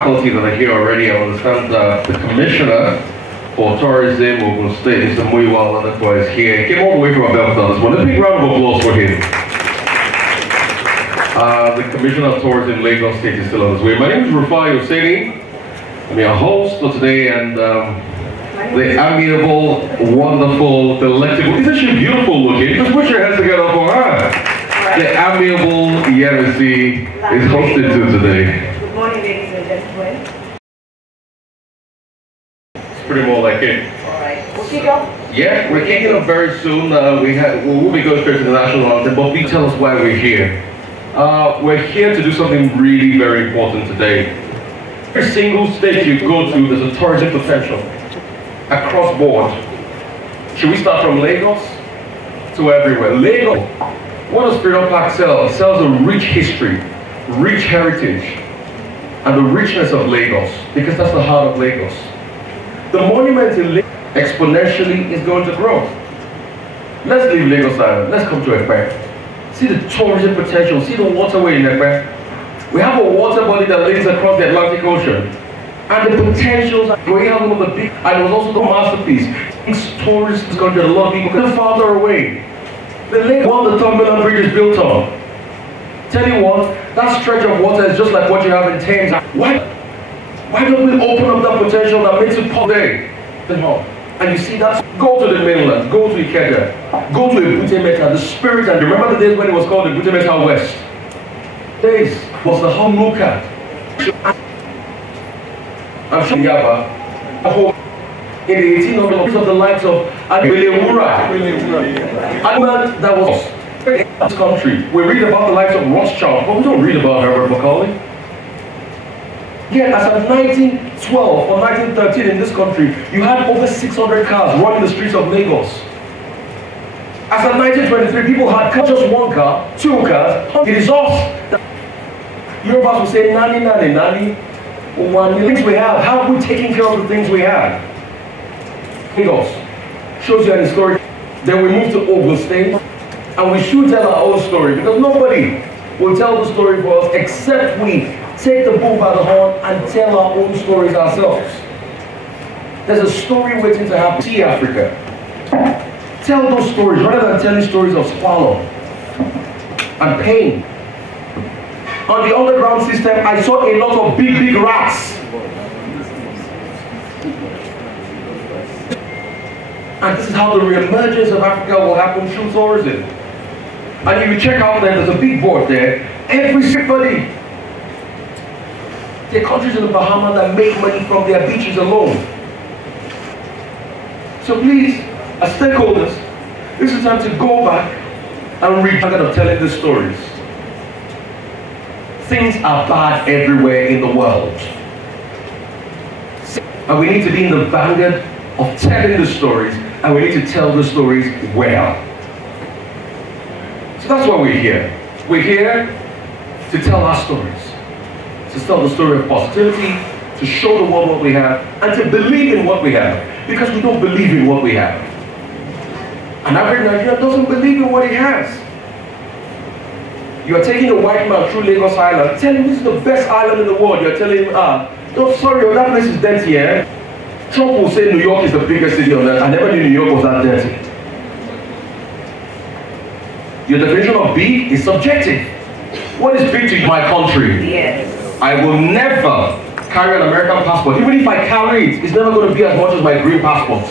faculty that are here already. I understand the Commissioner for Tourism, Ogun State, Mr. Muyiwa Oladokun, is here. He came all the way from Abeokuta this morning. A big round of applause for him. The Commissioner of Tourism, Lagos State, is still on his way. My name is Rufai Oseni. I'm your host for today, and the amiable, wonderful, delectable, isn't she beautiful looking? Just put your hands together for her. The amiable Yemisi is hosted to today. Good morning, ladies and gentlemen. It's pretty more like it. Alright, we'll kick off. Yeah, we're kicking off very soon. We'll be going straight to the national anthem, but please tell us why we're here. We're here to do something really very important today. Every single state you go to, there's a tourism potential across board. Should we start from Lagos to everywhere? Lagos, what does Freedom Park sell? It sells a rich history, rich heritage, and the richness of Lagos, because that's the heart of Lagos. The monument in Lagos exponentially is going to grow. Let's leave Lagos Island. Let's come to Ekpe. See the tourism potential. See the waterway in Ekpe. We have a water body that links across the Atlantic Ocean. And the potentials, we have one of the big, and it was also the masterpiece. It's tourist country, a lot of people come farther away. The lake, one the Terminal Bridge is built on. Tell you what, that stretch of water is just like what you have in Thames. Why don't we open up that potential that makes it possible? And you see that, go to the mainland, go to Ikeja, go to Ebute Metta, the spirit, and remember the days when it was called Ebute Metta West? Days was the Hamuka. I'm sure Yaba, in the 1800s of the likes of Adewale Wura, that was this country. We read about the likes of Rothschild, but we don't read about Herbert Macaulay. Yet, as of 1912 or 1913 in this country, you had over 600 cars running the streets of Lagos. As of 1923, people had just one car, two cars. It is us. Yorubas will say, nani, nani, nani. One, the things we have, how are we taking care of the things we have? Lagos shows you a story. Then we move to Ogun State, and we should tell our own story, because nobody will tell the story for us except we take the bull by the horn and tell our own stories ourselves. There's a story waiting to happen. See Africa. Tell those stories rather than telling stories of squalor and pain. On the underground system, I saw a lot of big rats. And this is how the re-emergence of Africa will happen through tourism. And if you check out there, there's a big board there. Everybody. There are countries in the Bahamas that make money from their beaches alone. So please, as stakeholders, this is time to go back and read of telling the stories. Things are bad everywhere in the world. And we need to be in the vanguard of telling the stories, and we need to tell the stories well. So that's why we're here. We're here to tell our stories. To tell the story of positivity, to show the world what we have, and to believe in what we have, because we don't believe in what we have. An average Nigerian doesn't believe in what he has. You are taking a white man through Lagos Island, telling him this is the best island in the world. You're telling him, no, sorry, that place is dirty, eh? Trump will say New York is the biggest city on earth. I never knew New York was that dirty. Your definition of big is subjective. What is big to my country? Yes. I will never carry an American passport. Even if I carry it, it's never going to be as much as my green passport.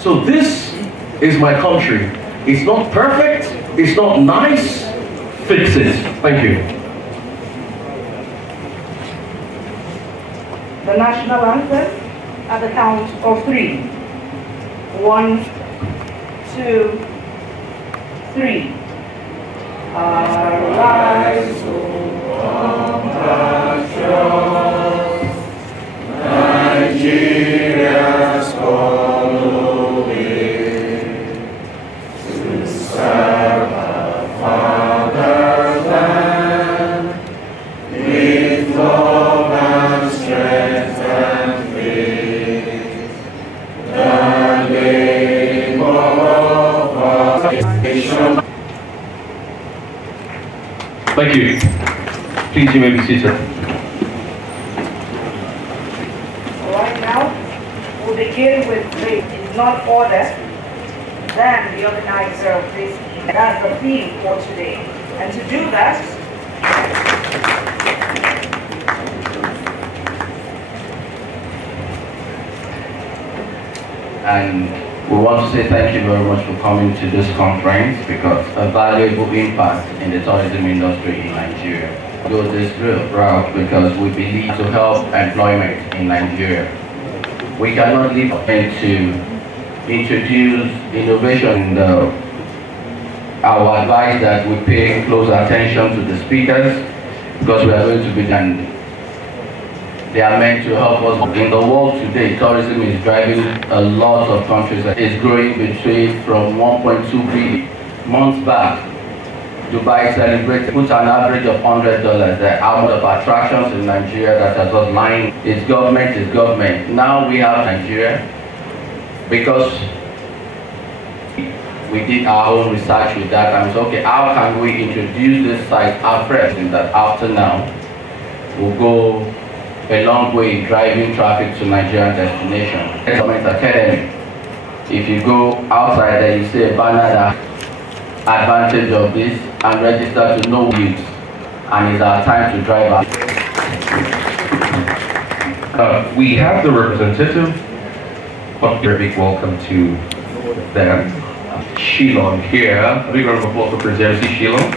So this is my country. It's not perfect. It's not nice. Fix it. Thank you. The national anthem at the count of 3. 1, 2, 3. Arise, O compatriots, Nigeria's following, to serve our fatherland with love and strength and faith. The labor of our nation. Thank you. Please, you may be seated. begin with faith is not order, then the organizer of this, that's the theme for today. And to do that, and we want to say thank you very much for coming to this conference because a valuable impact in the tourism industry in Nigeria. We go this route because we believe to help employment in Nigeria. We cannot leave to introduce innovation. Our advice that we pay close attention to the speakers because we are going to be done. They are meant to help us. In the world today, tourism is driving a lot of countries. It's growing from 1.2 billion. Months back, Dubai celebrated, put an average of $100. The amount of attractions in Nigeria that are just lying. It's government. Now we have Nigeria because we did our own research with that and said, okay, how can we introduce this site afresh? And that after now, we'll go a long way in driving traffic to Nigerian destination. Government Academy. If you go outside there, you see a banner that advantage of this and register to know youth. And it's our time to drive out. We have the representative, but a big welcome to them. Shillong here. A big round of applause for Prince MC Shillong.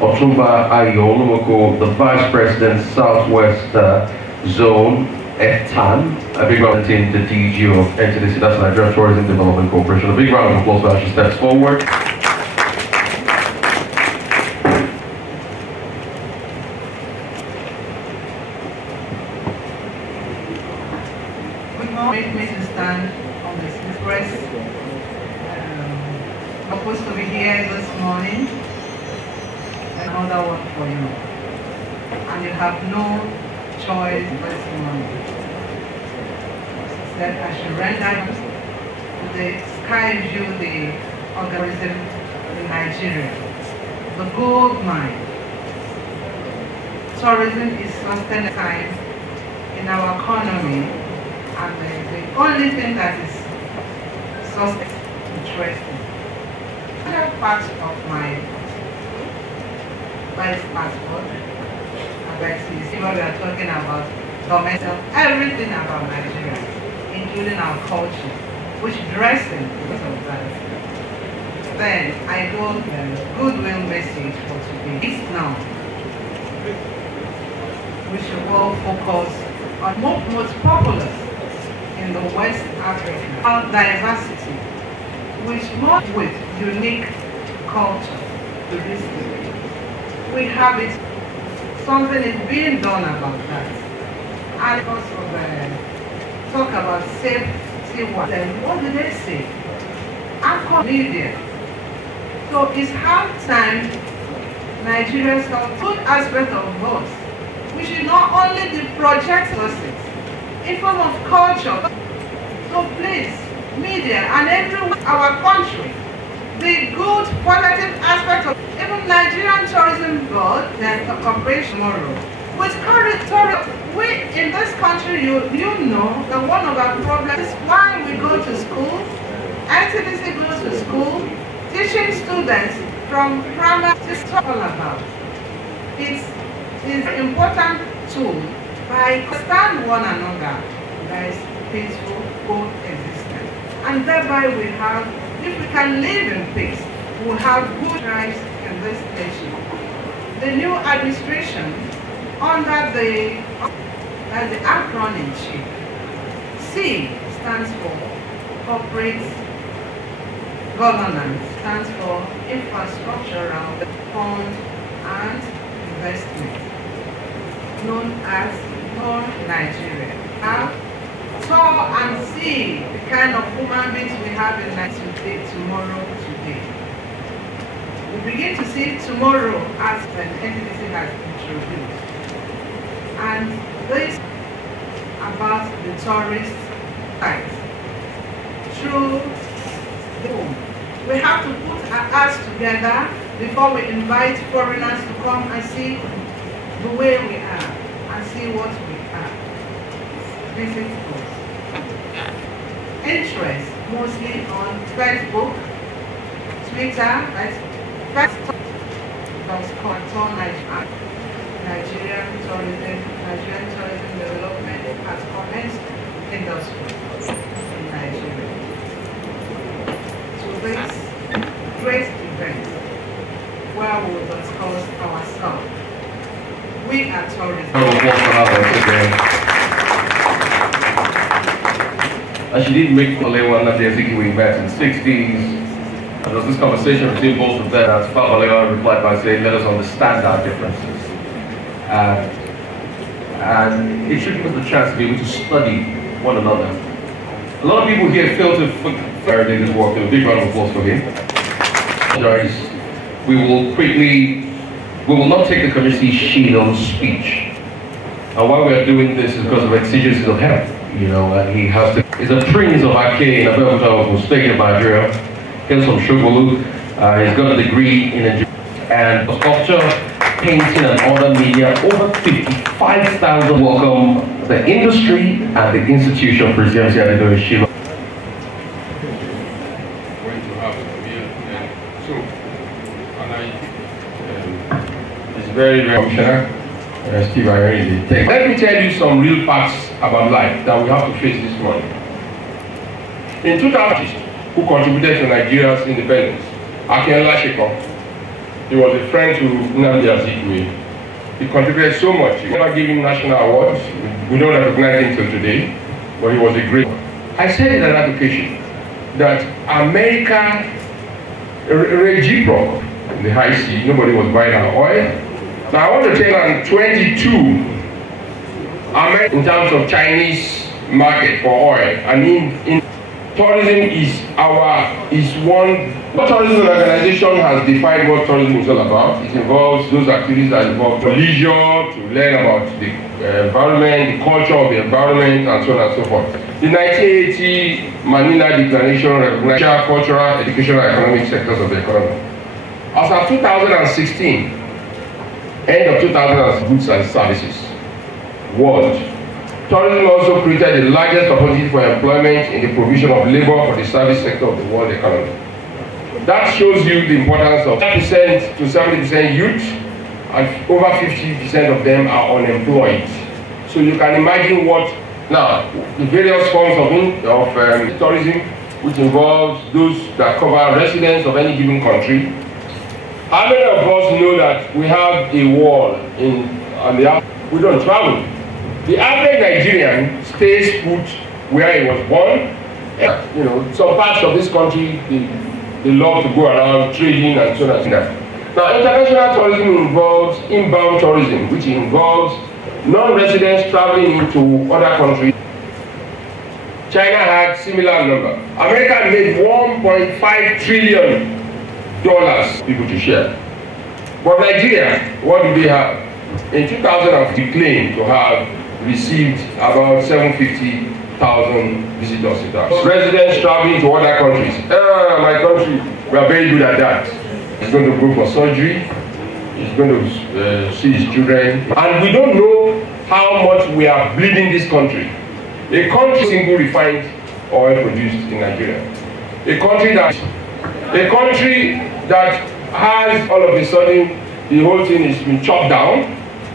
Otumba Ayolumoko, the Vice President, Southwest Zone, FTAN. A big round in the DG of NTDC, that's Nigeria Tourism Development Corporation. A big round of applause as she steps forward. Made me to stand on this express. Supposed to be here this morning. Another one for you. And you have no choice this morning. That I should render to the Sky View, the organism in Nigeria. The gold mine. Tourism is sustained time in our economy. And the only thing that is so interesting, another part of my life passport, about see what we are talking about, domestic, everything about Nigeria, including our culture, which dressing because of that. Then I got the goodwill message for today. It's now. We should all focus on most popular in the West Africa, our diversity, which more with unique culture to this day. We have it, something is being done about that. And also talk about safety, what do they say? Anchor media. So it's hard time Nigerians have good aspect of both. We should not only project losses in form of culture. So please, media and everyone, our country, the good positive aspects of even Nigerian Tourism Board, then the corporation tomorrow. With current tourism, we in this country, you know that one of our problems is why we go to school, NTDC goes to school, teaching students from primary to all about. It is an important tool by understand one another, there is peaceful coexistence. And thereby we have, if we can live in peace, we have good rights in this nation. The new administration, under the acronym CHIP, C stands for Corporate Governance, stands for Infrastructural Fund and Investment, known as Nigeria. Now, saw and see the kind of human beings we have in Nigeria today, tomorrow, today. We begin to see tomorrow as the NTDC has introduced. And this about the tourist sites. Through the home. We have to put our hearts together before we invite foreigners to come and see the way we are and see what we are. Visit us. interest mostly on Facebook, Twitter, Nigerian tourism development has commenced industry in Nigeria. So this great event where we will discuss ourselves. We are tourism. And she did make Balewa and Nadia Ziki we met in the 60s. And there was this conversation between both of them. As Balewa replied by saying, let us understand our differences. And it should give us the chance to be able to study one another. A lot of people here fail to did his work. A big round of applause for him. We will not take the community shield on speech. And why we are doing this is because of exigencies of health. You know, and he has to. He's a prince of Ake in Abeokuta, who's staying in Nigeria. He's from Shogolu. He's got a degree in engineering and sculpture, painting, and other media. Over 55,000. Welcome the industry and the institution presents here at the Shiva. Going to have so, and It's very, very Commissioner Steve Ayeri. Let me tell you some real facts about life that we have to face this morning. In 2000, who contributed to Nigeria's independence, Akin Lashiko, he was a friend to Nnamdi Azikiwe. He contributed so much. We never gave him national awards. We don't recognize him till today, but he was a great one. I said in an application that America, Reggie Brock, in the high seas, nobody was buying our oil. Now I want to tell you, in 22, America, in terms of Chinese market for oil, I mean, in tourism is one. The tourism organization has defined what tourism is all about. It involves those activities that involve leisure, to learn about the environment, the culture of the environment, and so on and so forth. The 1980 Manila Declaration recognized cultural, educational, and economic sectors of the economy. As of 2016, end of 2000, goods and services world. Tourism also created the largest opportunity for employment in the provision of labor for the service sector of the world economy. That shows you the importance of 10% to 70% youth, and over 50% of them are unemployed. So you can imagine what, now, the various forms of tourism, which involves those that cover residents of any given country. How many of us know that we have a wall on the we don't travel? The average Nigerian stays put where he was born. You know, some parts of this country, they love to go around trading and so on and so on. Now, international tourism involves inbound tourism, which involves non-residents traveling into other countries. China had similar number. America made $1.5 trillion people to share. But Nigeria, what do they have? In 2000, we claimed to have received about 750,000 visitors in that. Residents traveling to other countries. My country, we are very good at that. He's going to go for surgery. He's going to see his children. And we don't know how much we are bleeding this country. A country single refined oil produced in Nigeria. A country that has all of a sudden the whole thing is been chopped down,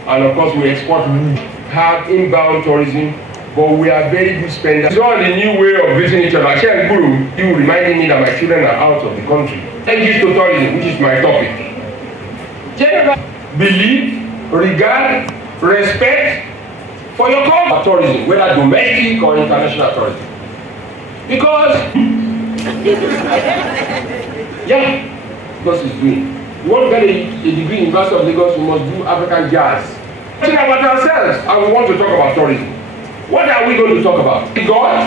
and of course we export wood, have inbound tourism, but we are very good spenders. So on the new way of visiting each other, you reminding me that my children are out of the country. Thank you to tourism, which is my topic. General believe, regard, respect for your culture tourism, whether domestic or international tourism. Because because it's doing. You want to get a degree in University of Lagos, you must do African jazz. Think about ourselves, and we want to talk about tourism. What are we going to talk about? God,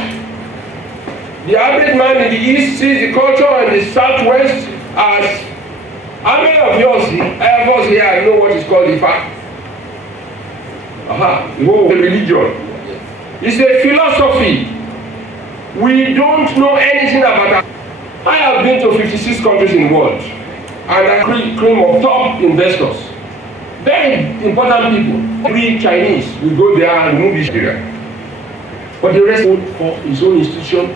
the average man in the East sees the culture in the Southwest as, how many of us here know what is called Ifa? The whole religion. It's a philosophy. We don't know anything about that. I have been to 56 countries in the world, and I cream of top investors. Very important people. Every Chinese will go there and move this area. But the rest for his own institution,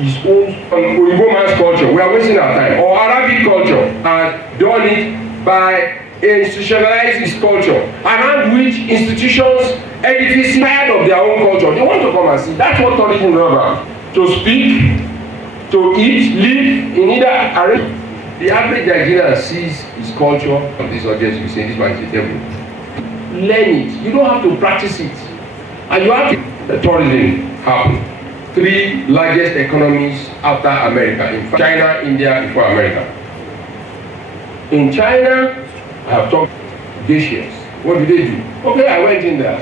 his own Oyibo man's culture. We are wasting our time. Or Arabic culture, and done it by institutionalizing his culture, around which institutions, edifices, tired of their own culture. They want to come and see. That's what tourism is about. To speak, to eat, live in either arena. The average Nigerian sees his culture of this audience. You say this man is the devil. Learn it. You don't have to practice it. And you have to let tourism happen. 3 largest economies after America. In fact, China, India, before America. In China, I have talked to geishas. What do they do? Okay, I went in there.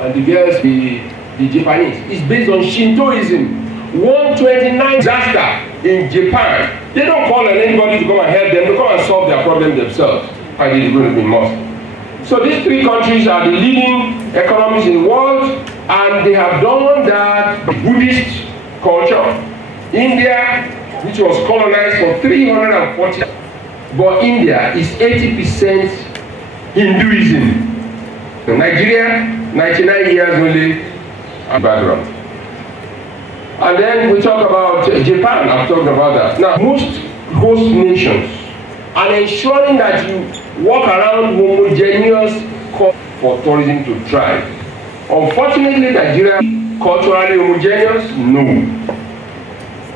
And the girls, the Japanese, it's based on Shintoism. 129 disaster in Japan. They don't call on anybody to come and help them. They come and solve their problem themselves. And it's going to be must. So these 3 countries are the leading economies in the world, and they have done that Buddhist culture. India, which was colonized for 340 years, but India is 80% Hinduism. So Nigeria, 99 years only background. And then we talk about Japan. I've talked about that. Now, most host nations are ensuring that you walk around homogeneous for tourism to thrive. Unfortunately, Nigeria culturally homogeneous? No.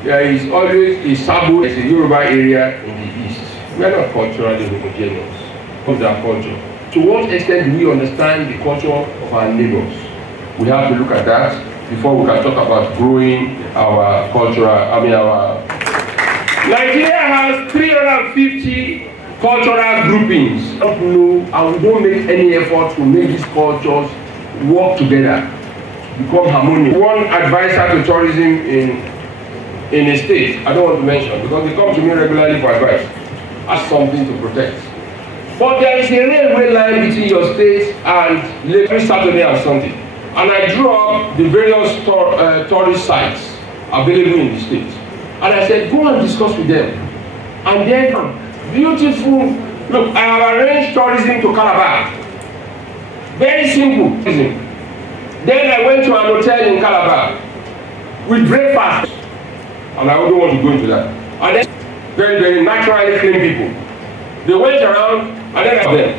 There is always a Sabo, it's a Yoruba area in the east. We are not culturally homogeneous of their culture. To what extent do we understand the culture of our neighbors? We have to look at that before we can talk about growing our cultural, Nigeria has 350 cultural groupings. We don't know, and we don't make any effort to make these cultures work together, become harmonious. One advisor to tourism in a state, I don't want to mention, because they come to me regularly for advice, ask something to protect. But there is a railway line between your state and every Saturday and Sunday. And I drew up the various tourist sites available in the state. And I said, go and discuss with them. And then, beautiful, look, I have arranged tourism to Calabar. Very simple. Then I went to an hotel in Calabar with breakfast. And I don't want to go into that. And then, very, very naturally clean people. They went around, and then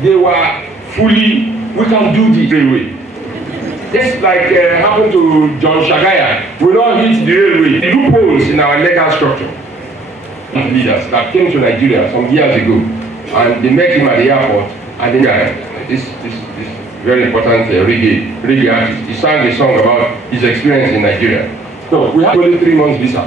they were fully, we can do the railway. Just like happened to John Shagaya, we don't hit the railway. The loopholes in our legal structure. Leaders that came to Nigeria some years ago, and they met him at the airport, and then this very important reggae artist, he sang a song about his experience in Nigeria. So we have only 3 months visa.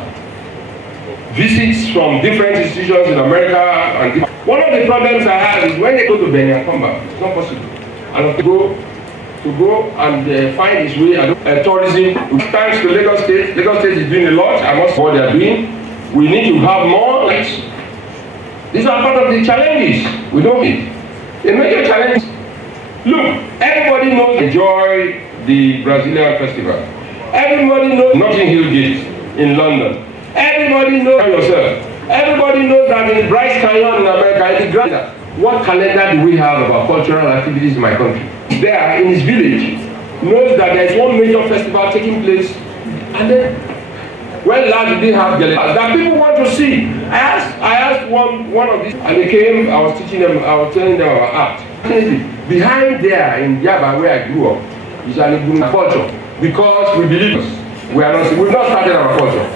Visits from different institutions in America, and one of the problems I have is when they go to Benin and come back, it's not possible. And to go and find his way and tourism. Thanks to Lagos State. Lagos State is doing a lot. I must say what they are doing. We need to have more. These are part of the challenges. We don't need. A major challenge. Look, everybody knows enjoy the Brazilian festival. Everybody knows Notting Hill Gate in London. Everybody knows yourself. Everybody knows that in the Bryce Canyon in America, in the Grand. What calendar do we have about cultural activities in my country? There in his village knows that there is one major festival taking place, and then when last they have that people want to see. I asked one of these, and they came. I was teaching them. I was telling them about art. Behind there in Yaba, where I grew up, is an Igbo culture, because we believe we've not started our culture.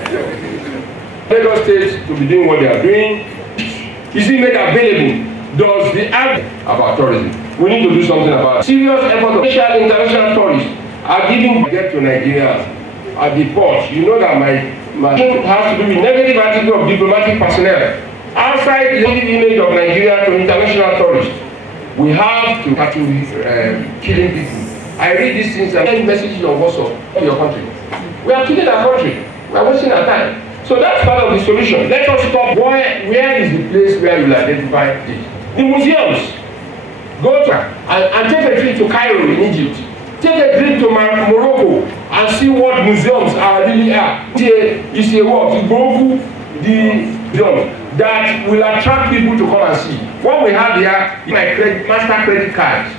Lagos State to be doing what they are doing. Is it made available? Does the act about tourism? We need to do something about it. Serious effort of special international tourists are giving get to Nigeria at the port. You know that my thing has to do with negative attitude of diplomatic personnel. Outside the negative image of Nigeria to international tourists, we have to killing people. I read these things and send messages on WhatsApp to your country. We are killing our country. We are wasting our time. So that's part of the solution. Let us stop. Where is the place where you will identify this? The museums. Go to and take a trip to Cairo in Egypt. Take a trip to Morocco and see what museums really are. It's a what? The museum that will attract people to come and see. What we have here is my master credit card.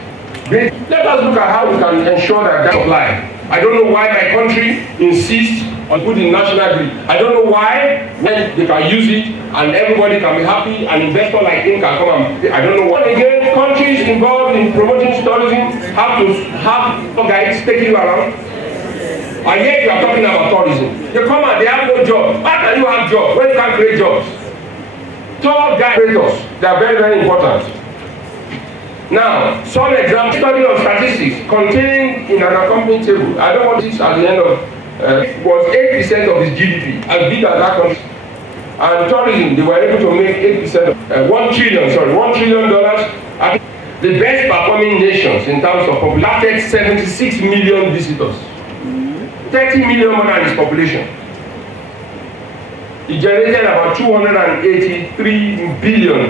Let us look at how we can ensure that supply. I don't know why my country insists or put in national grid. I don't know why, when they can use it and everybody can be happy, an investor like him can come and I don't know what. Again, countries involved in promoting tourism have to have guides taking you around. And yet you are talking about tourism. They come and they have no job. How can you have jobs when you can't create jobs? Tour guide operators, they are very, very important. Now, some example study of statistics contained in an accompanying table. I don't want this at the end of was 8% of its GDP, as big as that country. And tourism, they were able to make 8% of $1 trillion. And the best performing nations in terms of population, 76 million visitors. 30 million more than its population. It generated about $283 billion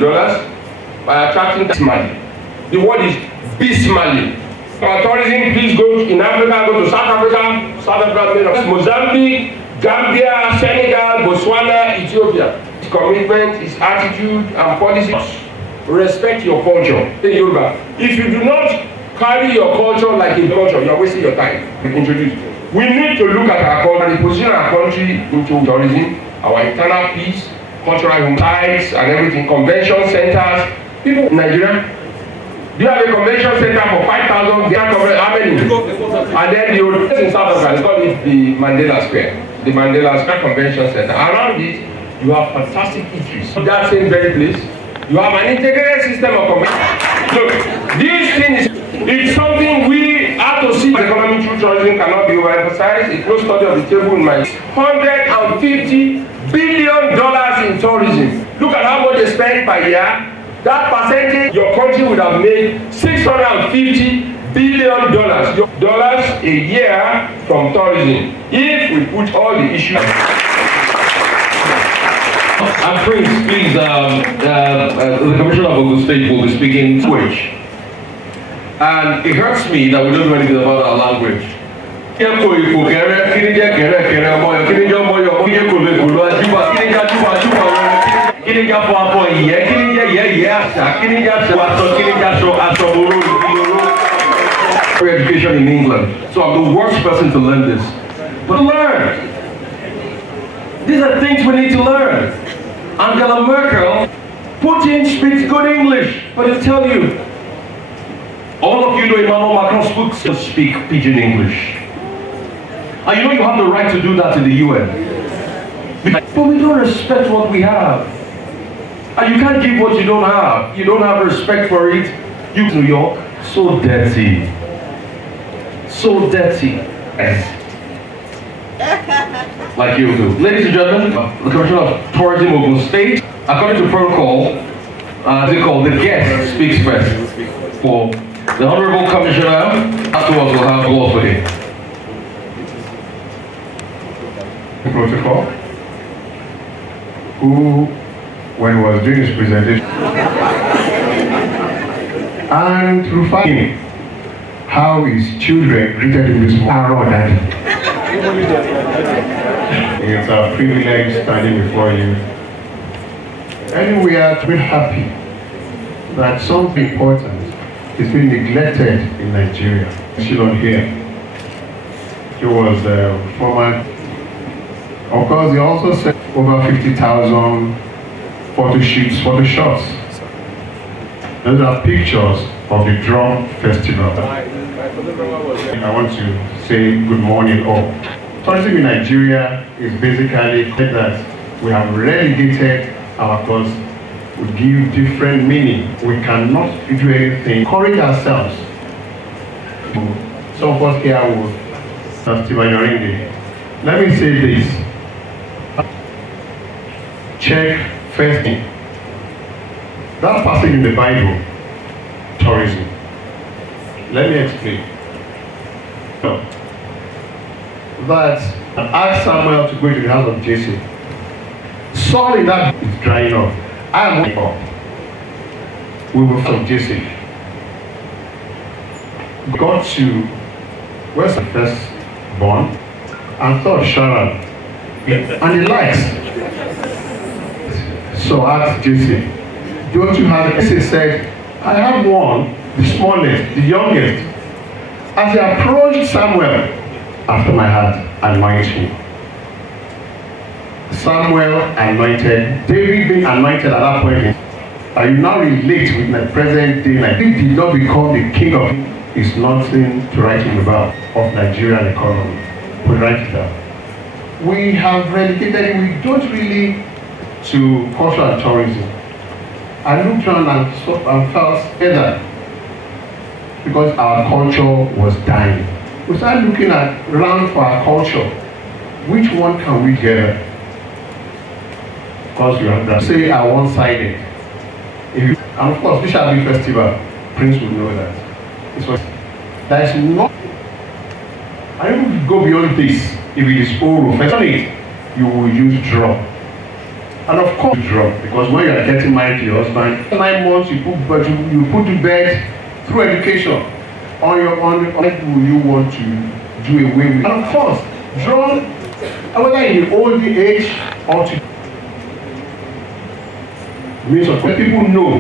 by attracting Mali. The word is Bismali. For tourism, please go in Africa, go to South Africa, Mozambique, Gambia, Senegal, Botswana, Ethiopia. His commitment, his attitude and policies. Respect your culture. In Yoruba, if you do not carry your culture like a culture, you are wasting your time. We need to look at our culture and position our country into tourism, our internal peace, cultural ties and everything, convention centers. People in Nigeria, do you have a convention center for 5,000? How many? And then the old place in South Africa, they call it the Mandela Square. The Mandela Square Convention Center. Around it, you have fantastic eateries. In that same very place, you have an integrated system of convention. Look, this thing is it's something we have to see. The economy through tourism cannot be overemphasized. A close study of the table in my $150 billion in tourism. Look at how much they spend per year. That percentage, your country would have made $650 billion dollars a year from tourism if we put all the issues. And Prince, please, the Commissioner of Ogun State will be speaking Switch. And it hurts me that we don't know anything about our language. Education in England, so I'm the worst person to learn this. But learn. These are things we need to learn. Angela Merkel, Putin speaks good English, but he'll tell you, all of you know Emmanuel Macron speak pidgin English. And you know you have the right to do that in the UN. But we don't respect what we have. And you can't give what you don't have. You don't have respect for it. You New York, so dirty. So dirty. Like you do. Ladies and gentlemen, the Commissioner of Tourism of Ogun State, according to protocol, the guest speaks first. For the Honorable Commissioner, afterwards we'll have applause for him. The protocol, who, when he was doing his presentation, and refining how his children greeted him this morning. It's a privilege standing before you. And we are to be happy that something important is being neglected in Nigeria. Shilon here. He was a former. Of course, he also sent over 50,000 photo shoots, photo shots. Those are pictures of the drum festival. I want to say good morning all. Tourism in Nigeria is basically that we have relegated our cause. We give different meaning. We cannot do anything. Encourage ourselves. Some of us here will let me say this. Check first thing. That passage in the Bible, tourism. Let me explain. That asked Samuel to go to the house of Jesse. Saul in that is drying up. I am waiting up. We will from Jesse. Got to where's the first born and thought Sharon. And he likes. So asked Jesse, don't you have? Jesse said, I have one, the smallest, the youngest. As he approached Samuel, after my heart, anoint him. Samuel anointed, David being anointed at that point, and you now relate with the present day. Like, he did not become the king of, is nothing to write him about of Nigerian economy. We write it down. We have relegated, we don't really to culture and tourism. I looked around and felt either because our culture was dying. We started looking around for our culture. Which one can we gather? Because you have to say are one-sided. And of course, Bishop Festival, Prince would know that. There is not. I don't go beyond this. If it is oral, you will use drum. And of course, drum, because when you are getting married to your husband, 9 months you put to bed through education. On will you want to do away with? And of course, drum, whether in the old age or to means of people know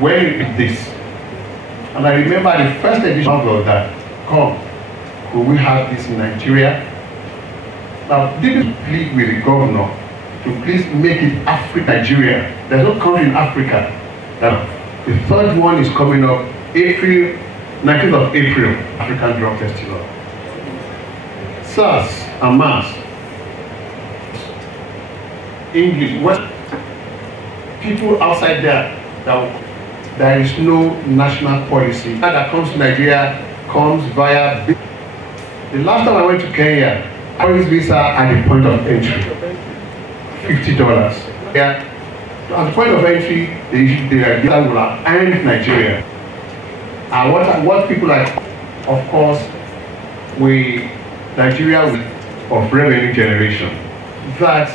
when it is this. And I remember the first edition of that. Come, could we have this in Nigeria? Now, didn't plead with the governor to please make it Africa, Nigeria. There's no country in Africa. Now, the third one is coming up, April, 19th of April, African Drum Festival. SARS and MAS, English, West, people outside there, there is no national policy. That comes to Nigeria comes via. The last time I went to Kenya, I was visa at the point of entry, $50. Yeah, at the point of entry, the visa will end Nigeria. And what people like, of course, Nigeria of revenue generation. That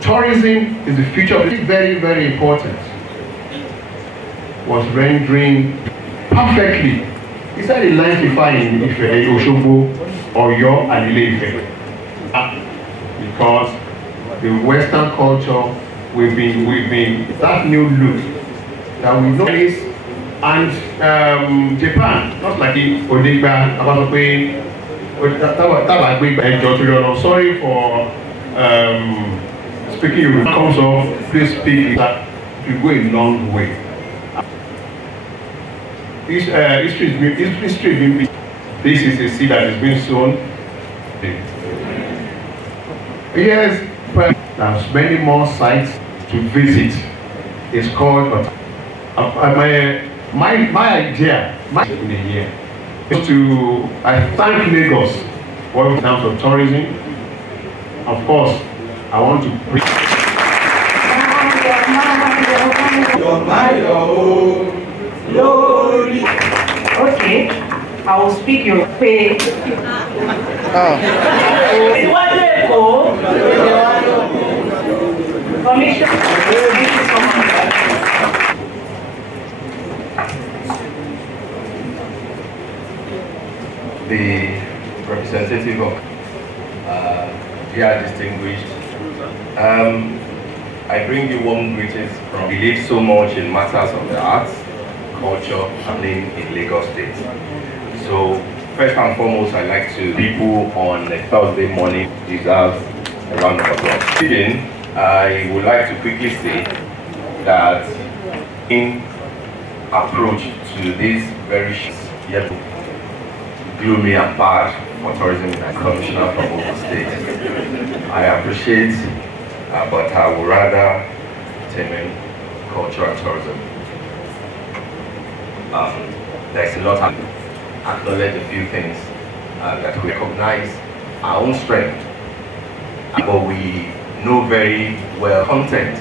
tourism is the future of it, very, very important. Was rendering perfectly. Is that a line to find in Ife, Oshobo, Oyo, and Ile-Ife? Because the Western culture, we've been that new look that we know is, and Japan, not like the Odegba, sorry for speaking in terms of please speak that you go a long way. History this is a seed that is being sown. Yes, but there's many more sites to visit. It's called my idea in a year is to thank Lagos for in terms of tourism. Of course, I want to preach. Okay, I will speak your faith. Commission. Thank you so much. The representative of dear distinguished, I bring you warm greetings from believe so much in matters of the arts, culture, happening in Lagos State. So first and foremost, I'd like to people on a Thursday morning deserve a round of applause. Speaking, I would like to quickly say that in approach to this very yet gloomy and bad for tourism and commissioner from Ogun State, I appreciate, but I would rather tame culture and tourism. There's a lot of acknowledge a few things that we recognize our own strength, but we know very well content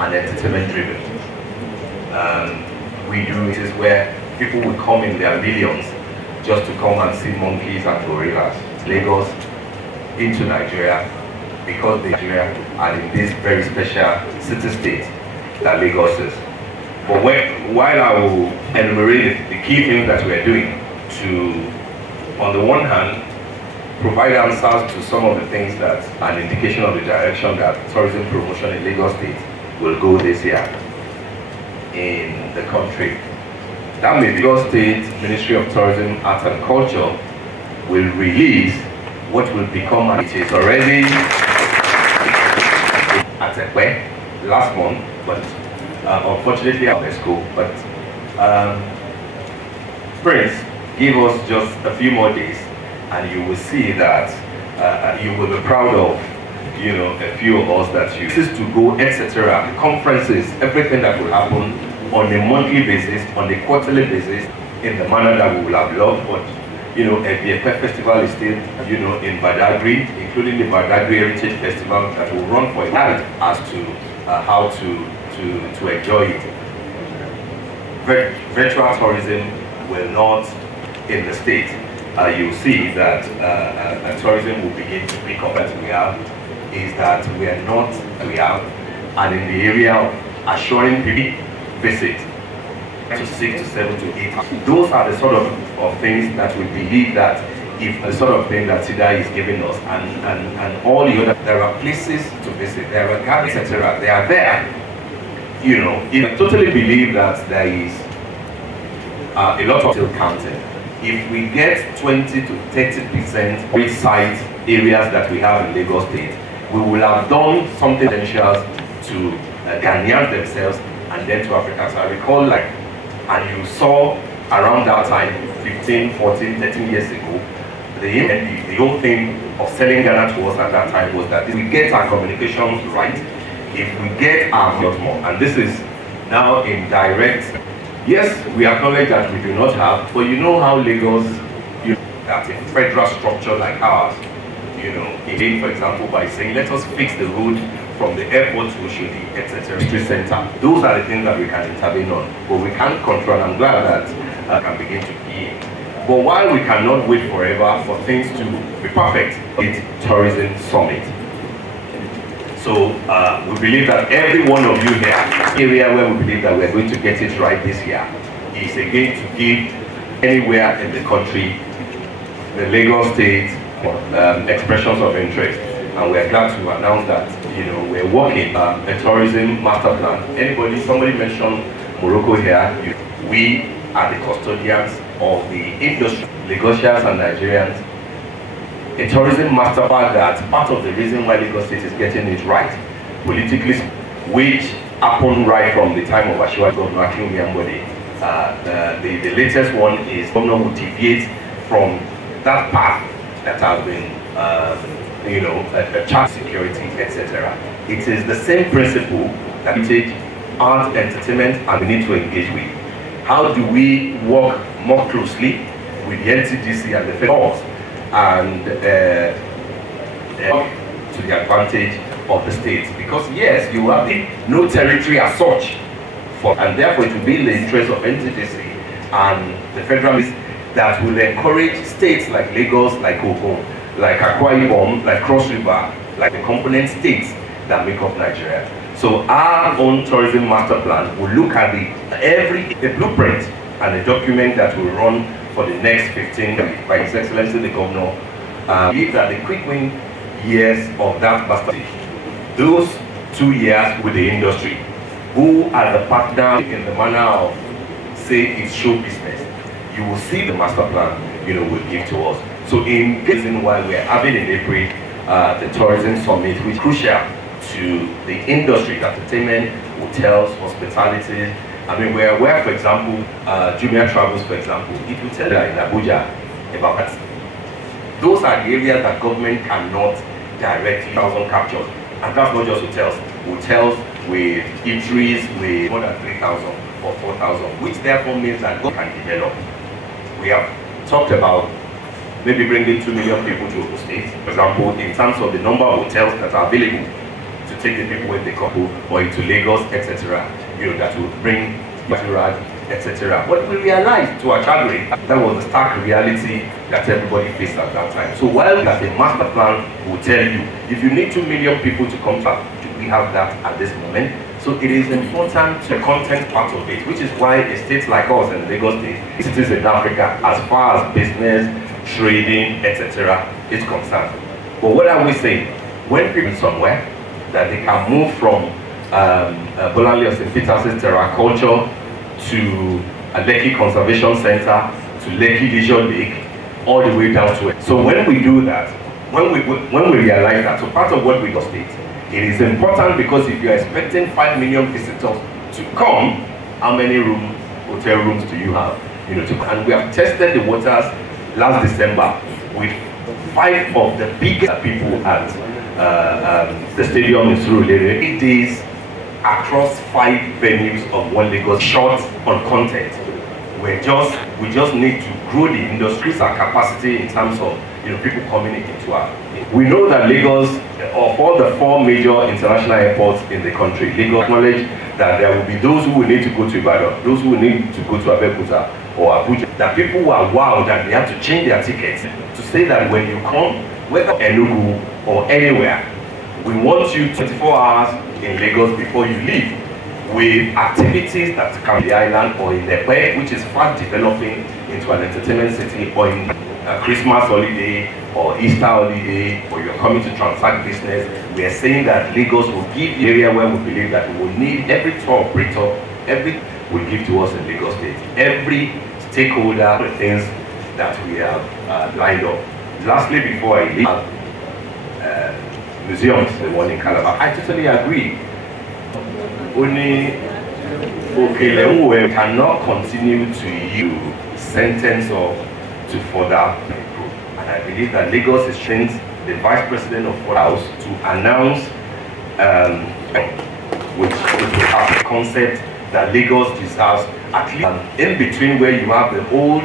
and entertainment driven. We do this where people will come in their millions just to come and see monkeys and gorillas. Lagos into Nigeria because Nigeria are in this very special city-state that Lagos is. But while I will enumerate the key things that we are doing to, on the one hand, provide answers to some of the things that an indication of the direction that tourism promotion in Lagos State will go this year in the country. That may be Lagos State Ministry of Tourism, Arts and Culture will release what will become, and it is already a at Ekwe last month, but unfortunately out of school. But Prince, give us just a few more days, and you will see that you will be proud of, you know, a few of us that you choose to go, etc. Conferences, everything that will happen on a monthly basis, on a quarterly basis, in the manner that we will have loved. But you know, the Ekwe Festival is still, you know, in Badagry, including the Badagry Heritage Festival that will run for a night as to how to enjoy it. Virtual tourism will not, in the state, you'll see that tourism will begin to pick up as we have, is that we have, and in the area of assuring people visit to 6 to 7 to 8. Those are the sort of things that we believe that if the sort of thing that SIDA is giving us, and all the other, there are places to visit, there are gardens, etc. They are there. You know, I totally believe that there is a lot of still counting. If we get 20 to 30% of which site areas that we have in Lagos State, we will have done something essential to Ghanaians themselves and then to Africa. So I recall, like, and you saw around that time, 15, 14, 13 years ago, the whole thing of selling Ghana to us at that time was that if we get our communications right, if we get our more, and this is now in direct, yes, we acknowledge that we do not have, but you know how Lagos, you know, that a federal structure like ours, you know, again, for example, by saying, let us fix the road from the airport to Oshodi, etc., street center. Those are the things that we can intervene on, but we can't control. I'm glad that can begin to be. But while we cannot wait forever for things to be perfect, it's Tourism Summit. So we believe that every one of you here, area where we believe that we're going to get it right this year, is again to give anywhere in the country, the Lagos State, expressions of interest. And we're glad to announce that, you know, we're working a tourism master plan. Somebody mentioned Morocco here. We are the custodians of the industry, Lagosians and Nigerians. A tourism master plan, that's part of the reason why Lagos State is getting it right, politically, which happened right from the time of Asiwaju Governor Akinwumi Ambode. The latest one is governor who deviates from that path that has been, you know, child security, etc. It is the same principle that we take art, entertainment, and we need to engage with. How do we work more closely with the NCDC and the federal and to the advantage of the states? Because yes, you have no territory as such, and therefore it will be in the interest of NCDC and the federalists that will encourage states like Lagos, like Ogun, like Akwa Ibom, like Cross River, like the component states that make up Nigeria. So our own tourism master plan will look at the blueprint and the document that will run for the next 15 years by His Excellency the Governor. I believe that the quick win years of that master plan, those 2 years with the industry, who are the partners in the manner of, say, its show business, you will see the master plan, you know, will give to us. So in this reason why we're having in April the Tourism Summit, which is crucial to the industry, entertainment, hotels, hospitality. I mean, we're aware, for example, Jumia Travels, for example, it will tell you in Abuja about that. Those are the areas that government cannot directly capture. And that's not just hotels. Hotels with eateries with more than 3,000 or 4,000, which therefore means that God can develop. We have talked about maybe bringing 2 million people to Ogun State, for example, in terms of the number of hotels that are available to take the people when they come or into Lagos, etc. You know, that will bring etc. But we realized to our chagrin that was the stark reality that everybody faced at that time. So while that the master plan will tell you, if you need 2 million people to come back, we have that at this moment. So it is important to the content part of it, which is why a state like us in Lagos State, cities in Africa, as far as business, trading, etc. is concerned. But what are we saying? When people somewhere that they can move from Bolanle or St. Peter's Terra Culture to a Lekki Conservation Center, to Lekki Leisure Lake, all the way down to it. So when we do that, when we realize that, so part of what we do state It is important because if you're expecting 5 million visitors to come, how many hotel rooms do you have? And we have tested the waters last December with 5 of the biggest people at the stadium in Surulere. 8 days across 5 venues of One Lagos, short on content. We just need to grow the industry, our capacity in terms of people coming into our. We know that Lagos, of all the 4 major international airports in the country, Lagos acknowledge that there will be those who will need to go to Ibadan, those who will need to go to Abeokuta or Abuja. That people were wowed that they have to change their tickets to say that when you come, whether Enugu or anywhere, we want you 24 hours in Lagos before you leave, with activities that come to the island or in Epe, which is fast developing into an entertainment city, or in a Christmas holiday or Easter holiday, or you're coming to transact business. We are saying that Lagos will give the area where we believe that we will need every tour operator, will give to us in Lagos State. Every stakeholder, the things that we have lined up. Lastly, before I leave, museums, the one in Calabar, I totally agree. Only Okelewe cannot continue to use sentence or to further improve. And I believe that Lagos is trained the Vice President of the House to announce which will have the concept that Lagos deserves at least in between where you have the old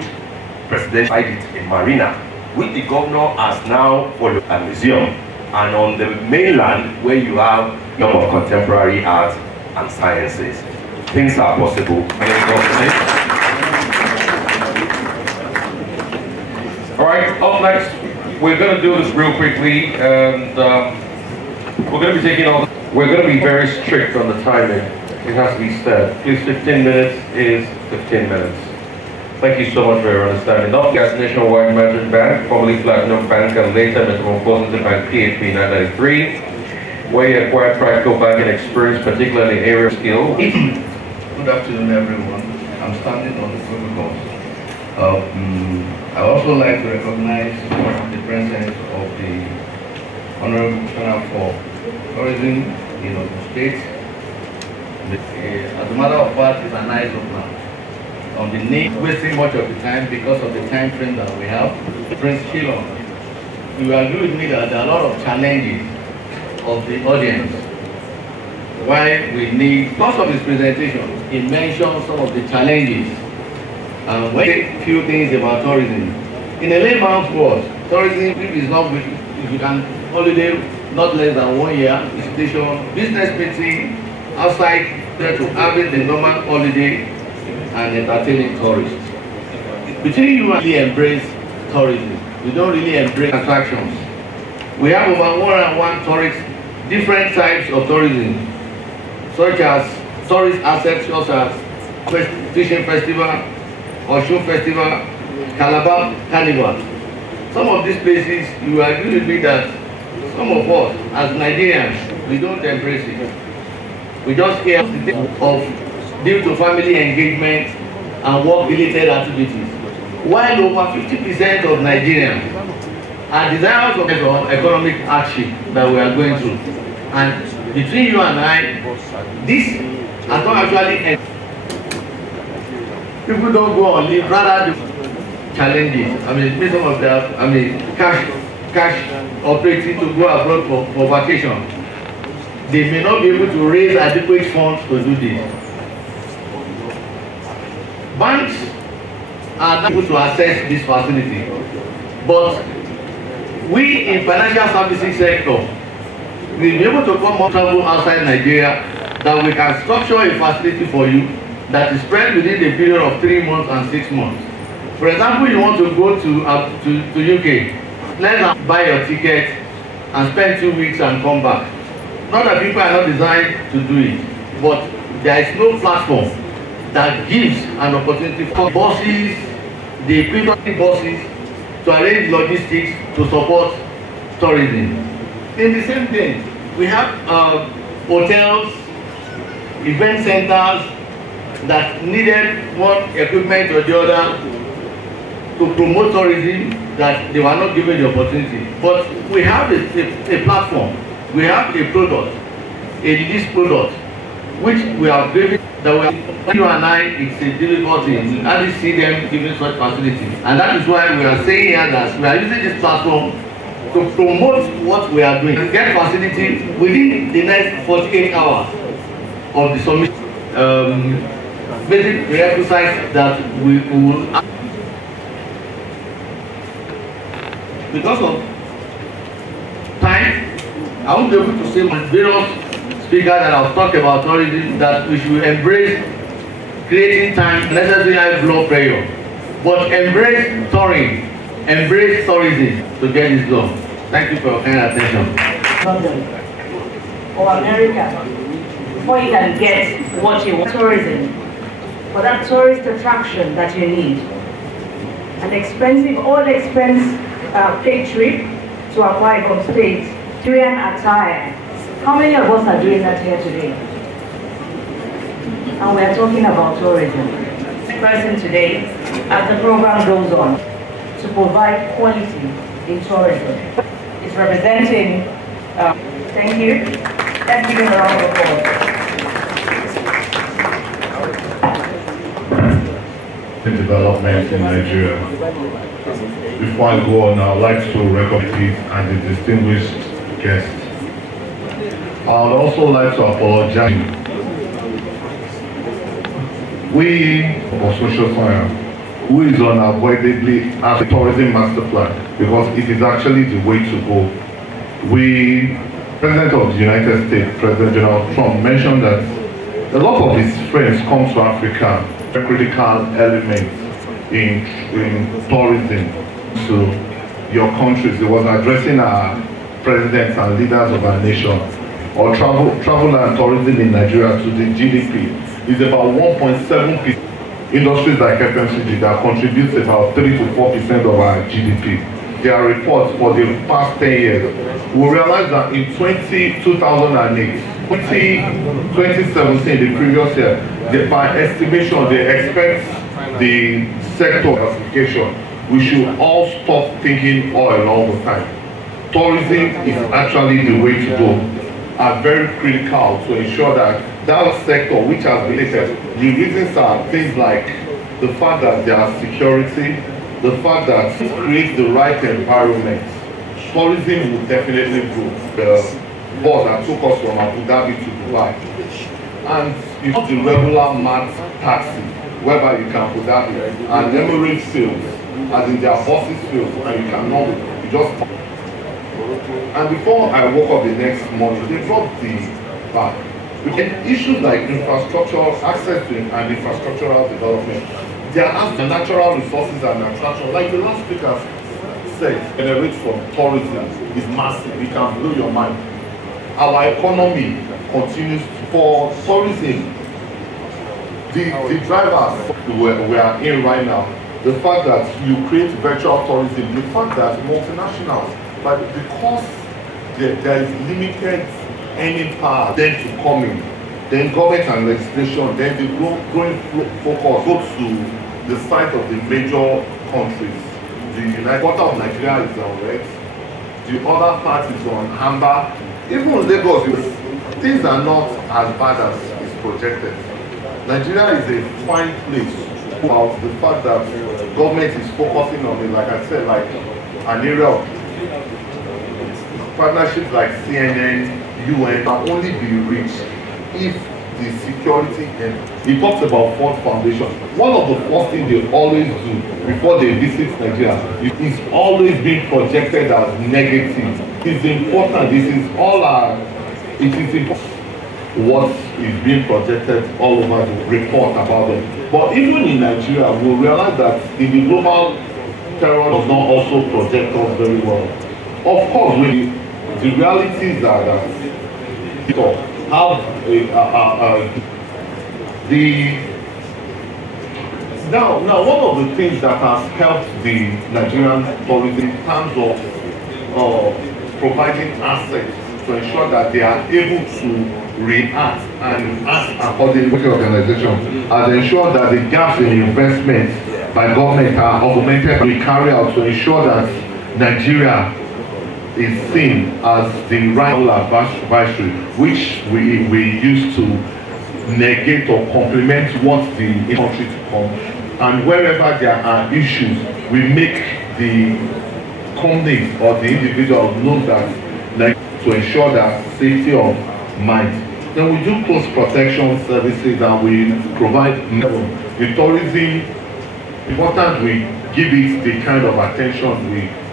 presidential site in Marina, which the governor has now followed a museum, and on the mainland where you have a number of contemporary art and sciences. Things are possible. All right, up next, we're going to do this real quickly, and we're going to be taking all. We're going to be very strict on the timing. It has to be said. Please, 15 minutes is 15 minutes. Thank you so much for your understanding. Up next, Nationwide Merchant Bank, formerly Platinum Bank, and later Metamorphosis into Bank PHP 993. Where you acquire practical banking experience, particularly in the area of skill. Good afternoon, everyone. I'm standing on the protocol. I also like to recognize the presence of the Honorable Commissioner for Tourism in the state. As a matter of fact, it's a nice opener. On the need, wasting much of the time because of the time frame that we have. Prince Shillong, you agree with me that there are a lot of challenges of the audience. Why we need, because of his presentation, he mentioned some of the challenges. And when a few things about tourism. In a layman's word, tourism is not, if you can holiday not less than 1 year, visitation, business meeting, outside to having the normal holiday and entertaining tourists. Between you and we embrace tourism, we don't really embrace attractions. We have over 101 tourists, different types of tourism, such as tourist assets such as fishing festival, Osun festival, Calabar carnival. Some of these places, you agree with me that some of us as Nigerians, we don't embrace it. We just hear of due to family engagement and work-related activities. While over 50% of Nigerians are desirous of economic hardship that we are going through. And between you and I, this has not actually ended. People don't go on leave, rather the challenges. I mean, some of them, cash operating to go abroad for vacation. They may not be able to raise adequate funds to do this. Banks are not able to access this facility, but we in financial services sector will be able to come up travel outside Nigeria, that we can structure a facility for you that is spread within a period of 3 months and 6 months. For example, you want to go to UK, let us buy your ticket and spend 2 weeks and come back. Not that people are not designed to do it, but there is no platform that gives an opportunity for buses, the equivalent buses, to arrange logistics to support tourism. In the same thing, we have hotels, event centers that needed one equipment or the other to promote tourism that they were not given the opportunity. But we have a platform We have a product, a leased product, which we have given, that you and I, it's a difficult thing. We hardly see them giving such facilities. And that is why we are saying here that we are using this platform to promote what we are doing. Get facility within the next 48 hours of the submission. Basic prerequisites that we will, because of time, I won't be able to say my various speakers that I've talked about tourism, that we should embrace creating time, necessarily high blood pressure, but embrace touring, embrace tourism to get this done. Thank you for your kind attention. London or America, before you can get what you want. Tourism, for that tourist attraction that you need. An expensive, all-expense paid trip to Akwa Ibom State, Nigerian attire. How many of us are doing that here today? And we are talking about tourism. This person today, as the program goes on, to provide quality in tourism. It's representing, thank you. Let's give him a round of applause. Development in Nigeria. Before I go on, I would like to recognize and the distinguished guests. I would also like to apologize. We, for social science, who is unavoidably as a tourism master plan, because it is actually the way to go. President of the United States, President Donald Trump, mentioned that a lot of his friends come to Africa, a critical element in tourism to your countries. It was addressing our presidents and leaders of our nation. Or travel and tourism in Nigeria to the GDP is about 1.7%. Industries like FMCG that contributes about 3 to 4% of our GDP. There are reports for the past 10 years. We realized that in 2008, 2017, the previous year, by estimation, they expect the sector classification. We should all stop thinking oil all the time. Tourism is actually the way to go. Are very critical to ensure that that sector, which has been related, the reasons are things like the fact that there are security, the fact that it creates the right environment. Tourism will definitely grow. The bus that took us from Abu Dhabi to Dubai, and it's not the regular mad taxi whereby you can Abu Dhabi and Emirates sales, as in their buses sales, and you cannot, you just. And before I woke up the next morning, they dropped the back. Issues like infrastructure, access to and infrastructural development, there are the natural resources and attraction. Like the last speaker said, generate from tourism is massive. It can blow your mind. Our economy continues for tourism. The drivers we are in right now, the fact that you create virtual tourism, the fact that multinationals, but because there is limited earning power then to come in, then government and legislation, then the growing focus go to the side of the major countries. The United Quarter of Nigeria is on red, the other part is on amber. Even Lagos, things are not as bad as is projected. Nigeria is a fine place about the fact that government is focusing on it, like I said, like an area of partnerships like CNN, UN can only be reached if the security and he talks about Ford Foundation. One of the first things they always do before they visit Nigeria is always being projected as negative. It's important. This is all it is important what is being projected all over the report about them. But even in Nigeria, we realize that in the global terror does not also project us very well. Of course, the realities are that have now one of the things that has helped the Nigerian tourism in terms of providing assets to ensure that they are able to react and act according to the organization has ensured that the gaps in investment by government are augmented. We carry out to ensure that Nigeria is seen as the rival advisory, which we use to negate or complement what the country to come. And wherever there are issues, we make the companies or the individuals know that, like, to ensure that safety of mind. Then we do post protection services and we provide the tourism. Important we give it the kind of attention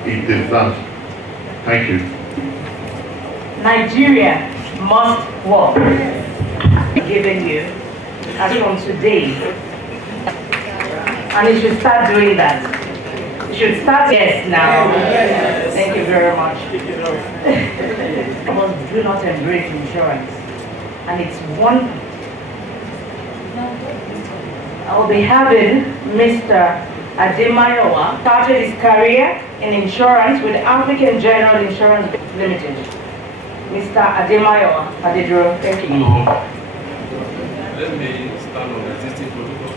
it deserves. Thank you. Nigeria must work. Giving you as from today, and you should start doing that. You should start. Yes, now. Thank you very much. Do not embrace insurance, and it's one. I'll be having Mr. Ademayowa started his career in insurance with African General Insurance Limited. Mr. Ademayowa Adeduro, thank you. Let me stand on the existing protocol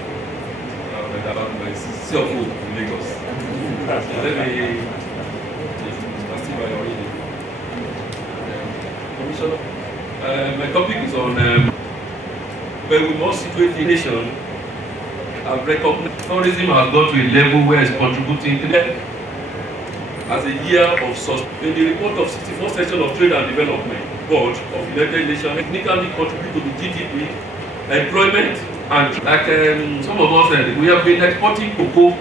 about my cell phone in Lagos. Let me start by already. Commissioner, my topic is on where we must situate the nation. I've recognized tourism has got to a level where it's contributing to that as a year of success. In the report of 64th section of Trade and Development Board of United Nations, technically contribute to the GDP, employment, and like some of us said, we have been exporting cocoa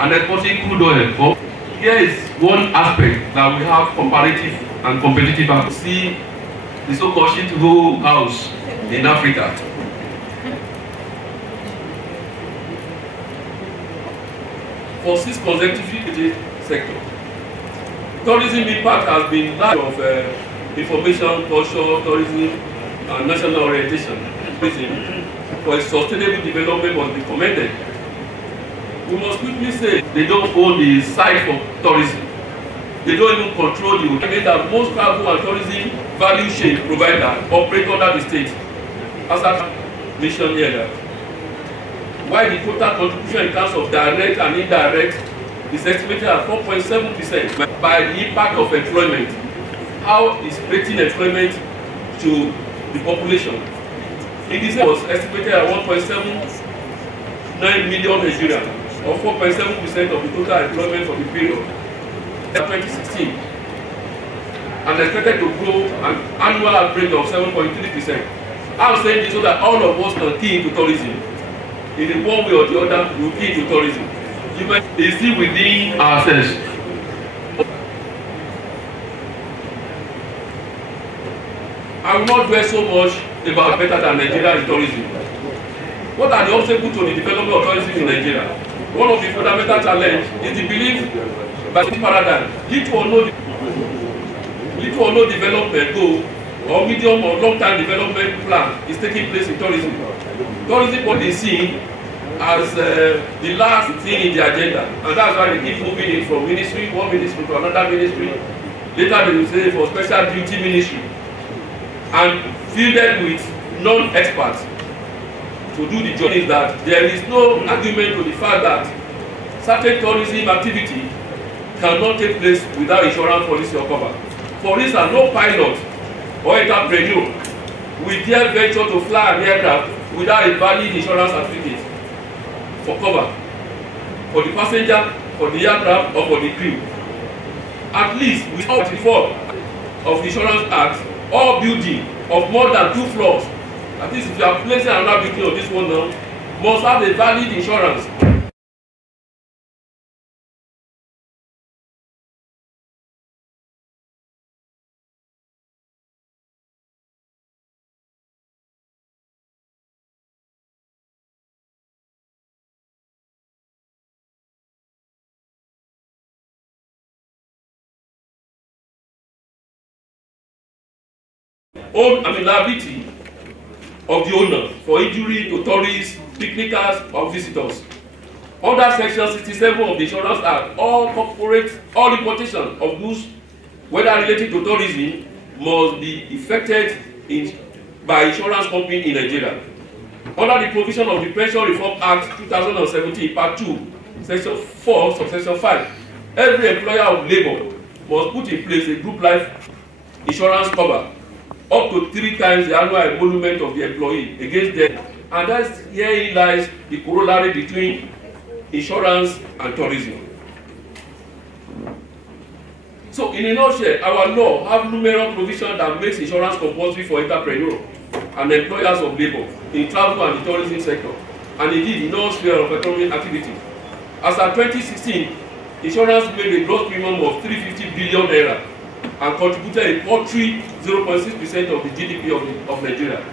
and exporting crude oil. But here is one aspect that we have comparative and competitive to see the so-called shithole house in Africa. For 6 consecutive sector, tourism impact has been that of information, culture, tourism, and national orientation. Tourism for a sustainable development must be commended. We must quickly say they don't own the site for tourism. They don't even control the hotel. That most travel and tourism value chain provider operate under the state. As I mentioned earlier, while the total contribution in terms of direct and indirect is estimated at 4.7% by the impact of employment. How is creating employment to the population? In this was estimated at 1.79 million Nigerians, or 4.7% of the total employment for the period. 2016, and expected to grow an annual average of 7.3%. I'm saying this so that all of us can key into tourism. In one way or the other, we key into tourism. Is it within ourselves? I will not dwell so much about better than Nigeria in tourism. What are the obstacles to the development of tourism in Nigeria? One of the fundamental challenges is the belief by the paradigm, little or no development goal or medium or long-term development plan is taking place in tourism. Tourism what they see as the last thing in the agenda, and that's why they keep moving it from ministry, one ministry to another ministry. Later they will say for special duty ministry, and fielded with non-experts to do the job. Is that there is no argument to the fact that certain tourism activity cannot take place without insurance policy or cover. For instance, no pilot or entrepreneur will dare venture to fly an aircraft without a valid insurance certificate for cover for the passenger, for the aircraft, or for the crew. At least with 44 of the Insurance Act, all building of more than 2 floors, at least if you are placing another building on this one now, must have a valid insurance. Liability of the owner for injury to tourists, picnickers, or visitors. Under Section 67 of the Insurance Act, all importation of goods, whether related to tourism, must be effected by insurance company in Nigeria. Under the provision of the Pension Reform Act 2017, Part 2, Section 4, Subsection 5, every employer of labor must put in place a group life insurance cover up to 3 times the annual emolument of the employee against death. And that's herein lies the corollary between insurance and tourism. So in a nutshell, our law have numerous provisions that makes insurance compulsory for entrepreneurs and employers of labor in travel and the tourism sector, and indeed in all spheres of economic activity. As at 2016, insurance made a gross premium of 350 billion naira and contributed a paltry 0.6% of the GDP of Nigeria.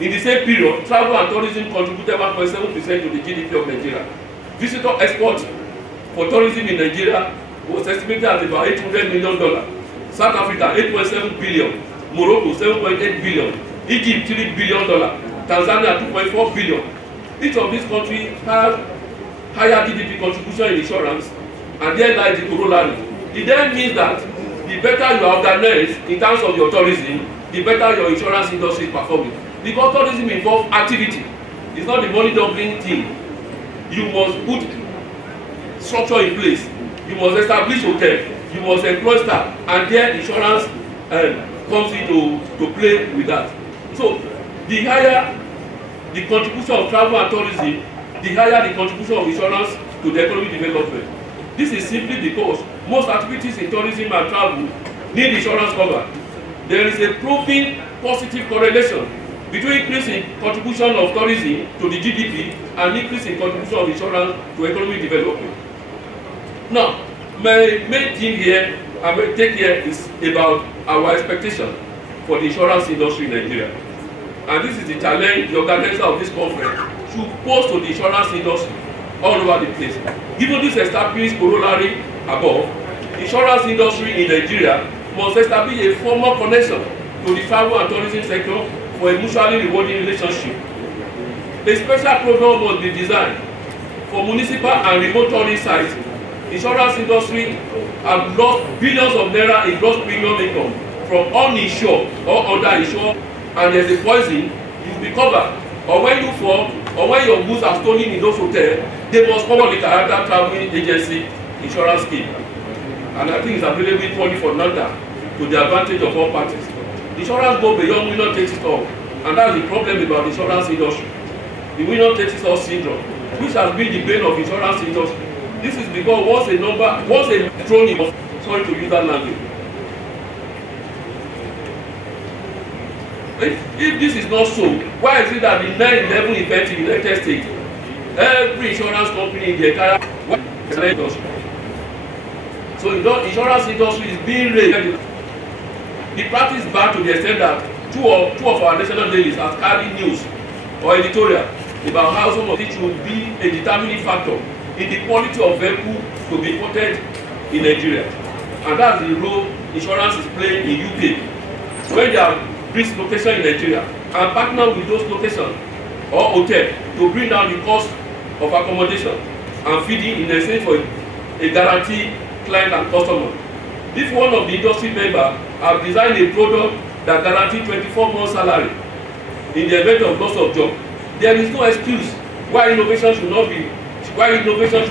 In the same period, travel and tourism contributed 1.7% to the GDP of Nigeria. Visitor exports for tourism in Nigeria was estimated at about $800 million. South Africa, 8.7 billion. Morocco, 7.8 billion. Egypt, $3 billion. Tanzania, 2.4 billion. Each of these countries has higher GDP contribution in insurance, and there lies the corollary. It then means that the better you are organized in terms of your tourism, the better your insurance industry is performing. Because tourism involves activity. It's not the money doubling thing. You must put structure in place. You must establish hotel. You must employ staff, and there insurance comes into play with that. So the higher the contribution of travel and tourism, the higher the contribution of insurance to the economic development. This is simply because most activities in tourism and travel need insurance cover. There is a proven positive correlation between increase in contribution of tourism to the GDP and increase in contribution of insurance to economic development. Now, my main theme here, I will take here is about our expectation for the insurance industry in Nigeria. And this is the challenge the organizer of this conference should pose to the insurance industry all over the place. Given this established corollary above, the insurance industry in Nigeria must establish a formal connection to the travel and tourism sector for a mutually rewarding relationship. A special program must be designed for municipal and remote tourist sites. Insurance industry have lost billions of naira in gross premium income from uninsured or underinsured, and there's a poison you be covered. Or when you fall, or when your goods are stolen in those hotels, they must cover the character traveling agency insurance scheme. And I think it's available equally for NADA to the advantage of all parties. Insurance go beyond winner takes it all, and that's the problem about the insurance industry. The winner takes it all syndrome, which has been the bane of insurance industry. This is because once a trolley of, sorry to use that language. If this is not so, why is it that the 9/11 event in the United States, every insurance company in the entire industry? So the insurance industry is being raised. The practice back to the extent that two of our national dailies have carried news or editorial about how some of it should be a determining factor in the quality of vehicle to be imported in Nigeria. And that's the role insurance is playing in UK. When they have bridge location in Nigeria and partner with those locations or hotel to bring down the cost of accommodation and feeding in exchange for a guarantee client and customer. If one of the industry members have designed a product that guarantees 24 months salary in the event of loss of job, there is no excuse why innovation should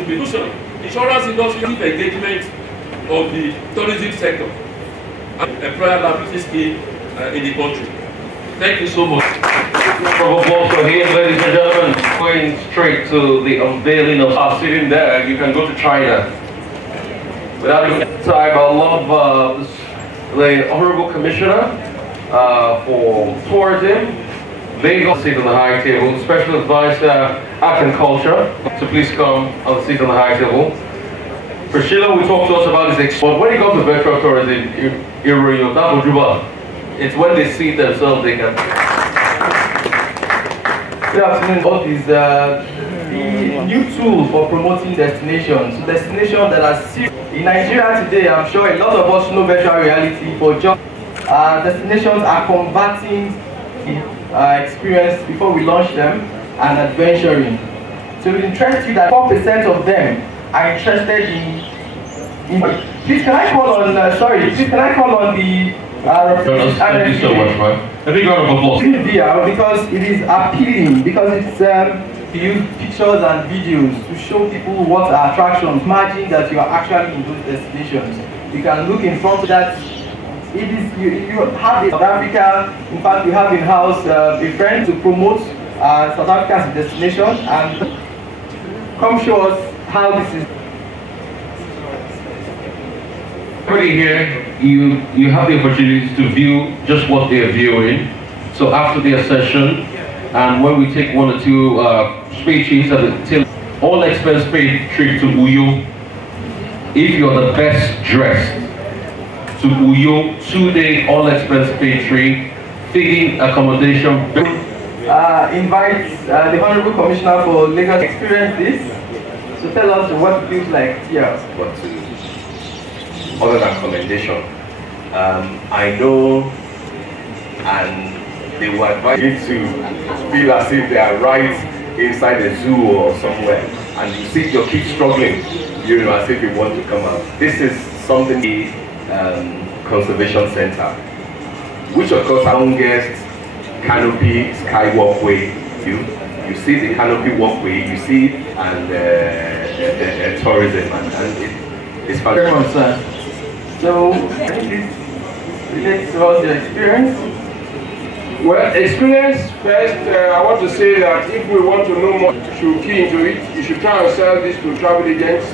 be done. Insurance industry engagement of the tourism sector and employer liability scheme in the country. Thank you so much. Round of applause for him, ladies and gentlemen. Going straight to the unveiling of our sitting there, you can go to China. Without any time, I love the Honorable Commissioner for Tourism, Lagos, seat on the high table, Special Advisor, Art and Culture. So please come on the seat on the high table. Priscilla will talk to us about this export. When it comes to virtual tourism, it's when they see themselves they can. Good afternoon. What is the new tool for promoting destinations? Destinations that are serious. In Nigeria today, I'm sure a lot of us know virtual reality for jobs. Destinations are converting experience before we launch them and adventuring. So it interests you that 4% of them are interested in. Please can I call on? Please can I call on the? Thank you so much, man. I think round of applause. Because it is appealing, because it's to use pictures and videos to show people what are attractions. Imagine that you are actually in those destinations. You can look in front of that. It is, you have in South Africa, in fact, we have in-house a friend to promote South Africa as a destination, and come show us how this is. Everybody here, you have the opportunity to view just what they are viewing. So after their session, and when we take 1 or 2 speeches at the tail, all expense paid trip to Uyo. If you're the best dressed, to Uyo, 2-day all expense paid trip, feeding, accommodation. Invite the Honorable Commissioner for Lagos to experience this, to tell us what it feels like here. But other than commendation, I know, and they will advise you to feel as if they are right inside a zoo or somewhere, and you see your kids struggling, you know, as if you want to come out. This is something the Conservation Center, which of course our longest canopy sky walkway. You see the canopy walkway, you see, and tourism, and it's fantastic. So, I think this relates to us the experience. Well, experience first, I want to say that if we want to know more, you should key into it. You should try and sell this to travel agents.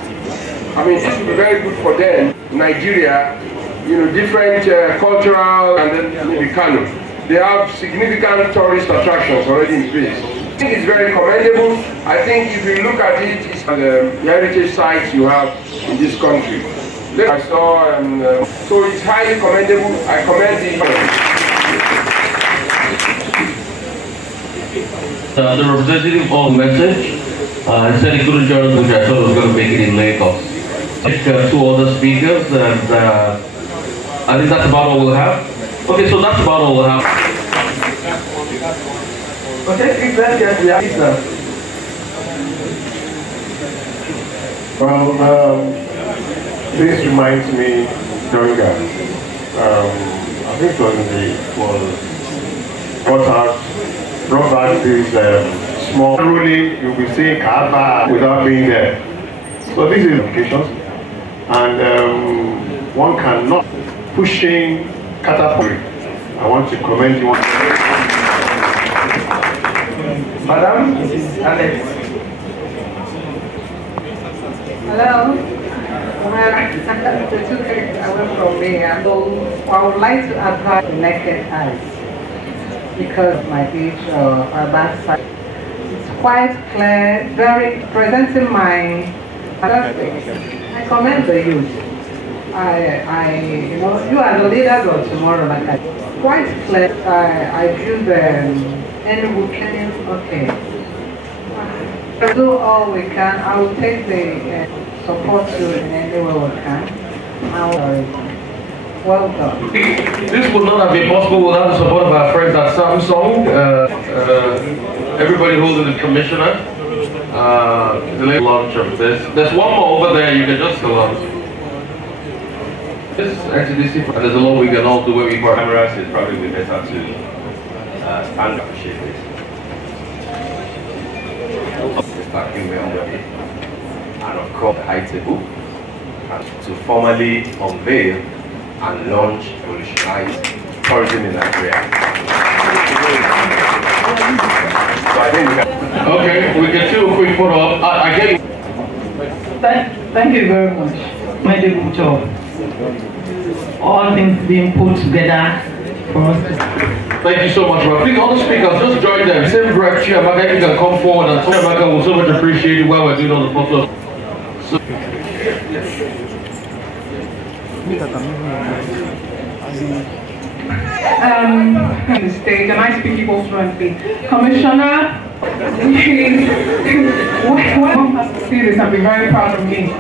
I mean, this will be very good for them. Nigeria, you know, different cultural, and then maybe Kano. They have significant tourist attractions already in place. I think it's very commendable. I think if you look at it, it's the heritage sites you have in this country. I saw, so it's highly commendable. I commend the representative on message said he couldn't join us, which I thought was going to make it in Lagos. 2 other speakers, and I think that's about all we'll have. Okay, so that's about all we'll have. Okay, please let's get the answer. Well, this reminds me, Donga. I think it was got out, brought back this small ruling. You'll be seeing Kaaba without being there. So this is applications, and one cannot pushing catapult. I want to commend you. Madam, Alex. Hello. Well, the 2 things away from me, and I would like to advise the naked eyes, because my age or bad side, it's quite clear, very presenting my. I commend the youth. you know, you are the leaders of tomorrow. Like quite clear. I view the any weekend. Okay. We'll do all we can. I will take the support you in any way we can. Well done. This would not have been possible without the support of our friends at Samsung, everybody holding the commissioner, the late launch of this. There's one more over there, you can just go on. This XDC, and there's a lot we can all do where we for cameras, it's probably better to stand up and shake this. And of course, the high table, to formally unveil and launch revolutionize tourism in Nigeria. So I think we can. Okay, we can do a quick photo up. I get you. Thank you very much. Made a good job. All things being put together for us to. Thank you so much, Rob. Please, all the speakers, just join them. Same breath, Chiamaka, you can come forward and Chiamaka will so much appreciate it while we're doing all the photos. So, on the stage, and I speak Igbo fluently. Commissioner, one has to see this and be very proud of me.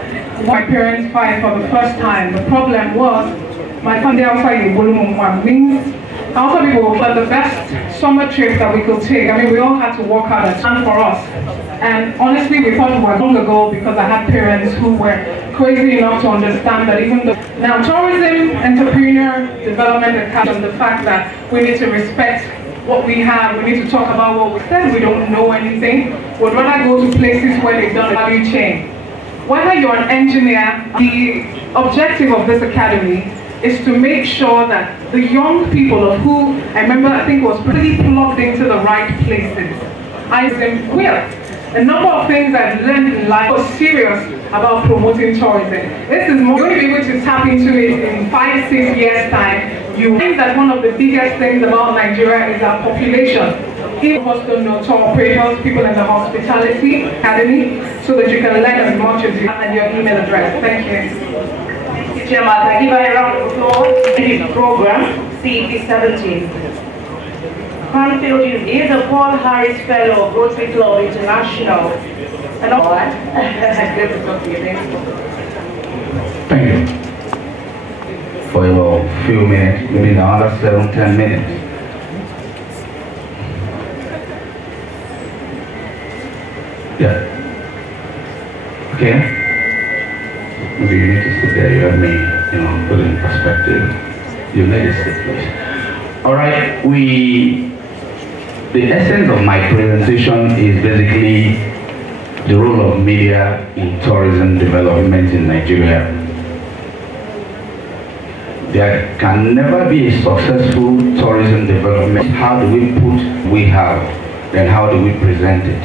My parents fight for the first time. The problem was my family outside in means also people were the best summer trip that we could take. I mean, we all had to work hard and stand for us. And honestly, we thought we were long ago because I had parents who were crazy enough to understand that even the now tourism, entrepreneur, development, and the fact that we need to respect what we have, we need to talk about what we said. We don't know anything. We'd rather go to places where they've done a value chain. Whether you're an engineer, the objective of this academy is to make sure that the young people of who, I remember, I think was pretty plugged into the right places. I am queer. A number of things I've learned in life was serious about promoting tourism. This is more, you're going to be able to tap into it in 5-6 years' time. You think that one of the biggest things about Nigeria is our population. People also know tour operators, people in the hospitality academy, so that you can learn as much as you have and your email address. Thank you. Chairman, I give a round of applause to the program, CP17. Cranfield is a Paul Harris Fellow of Rotary Club International. And all that. Thank you for your few minutes, maybe another 7-10 minutes. Yeah. Okay. Maybe you need to sit there. You have me, put it in perspective. You need to sit, please. All right. The essence of my presentation is basically the role of media in tourism development in Nigeria. There can never be a successful tourism development. How do we put we have, then how do we present it?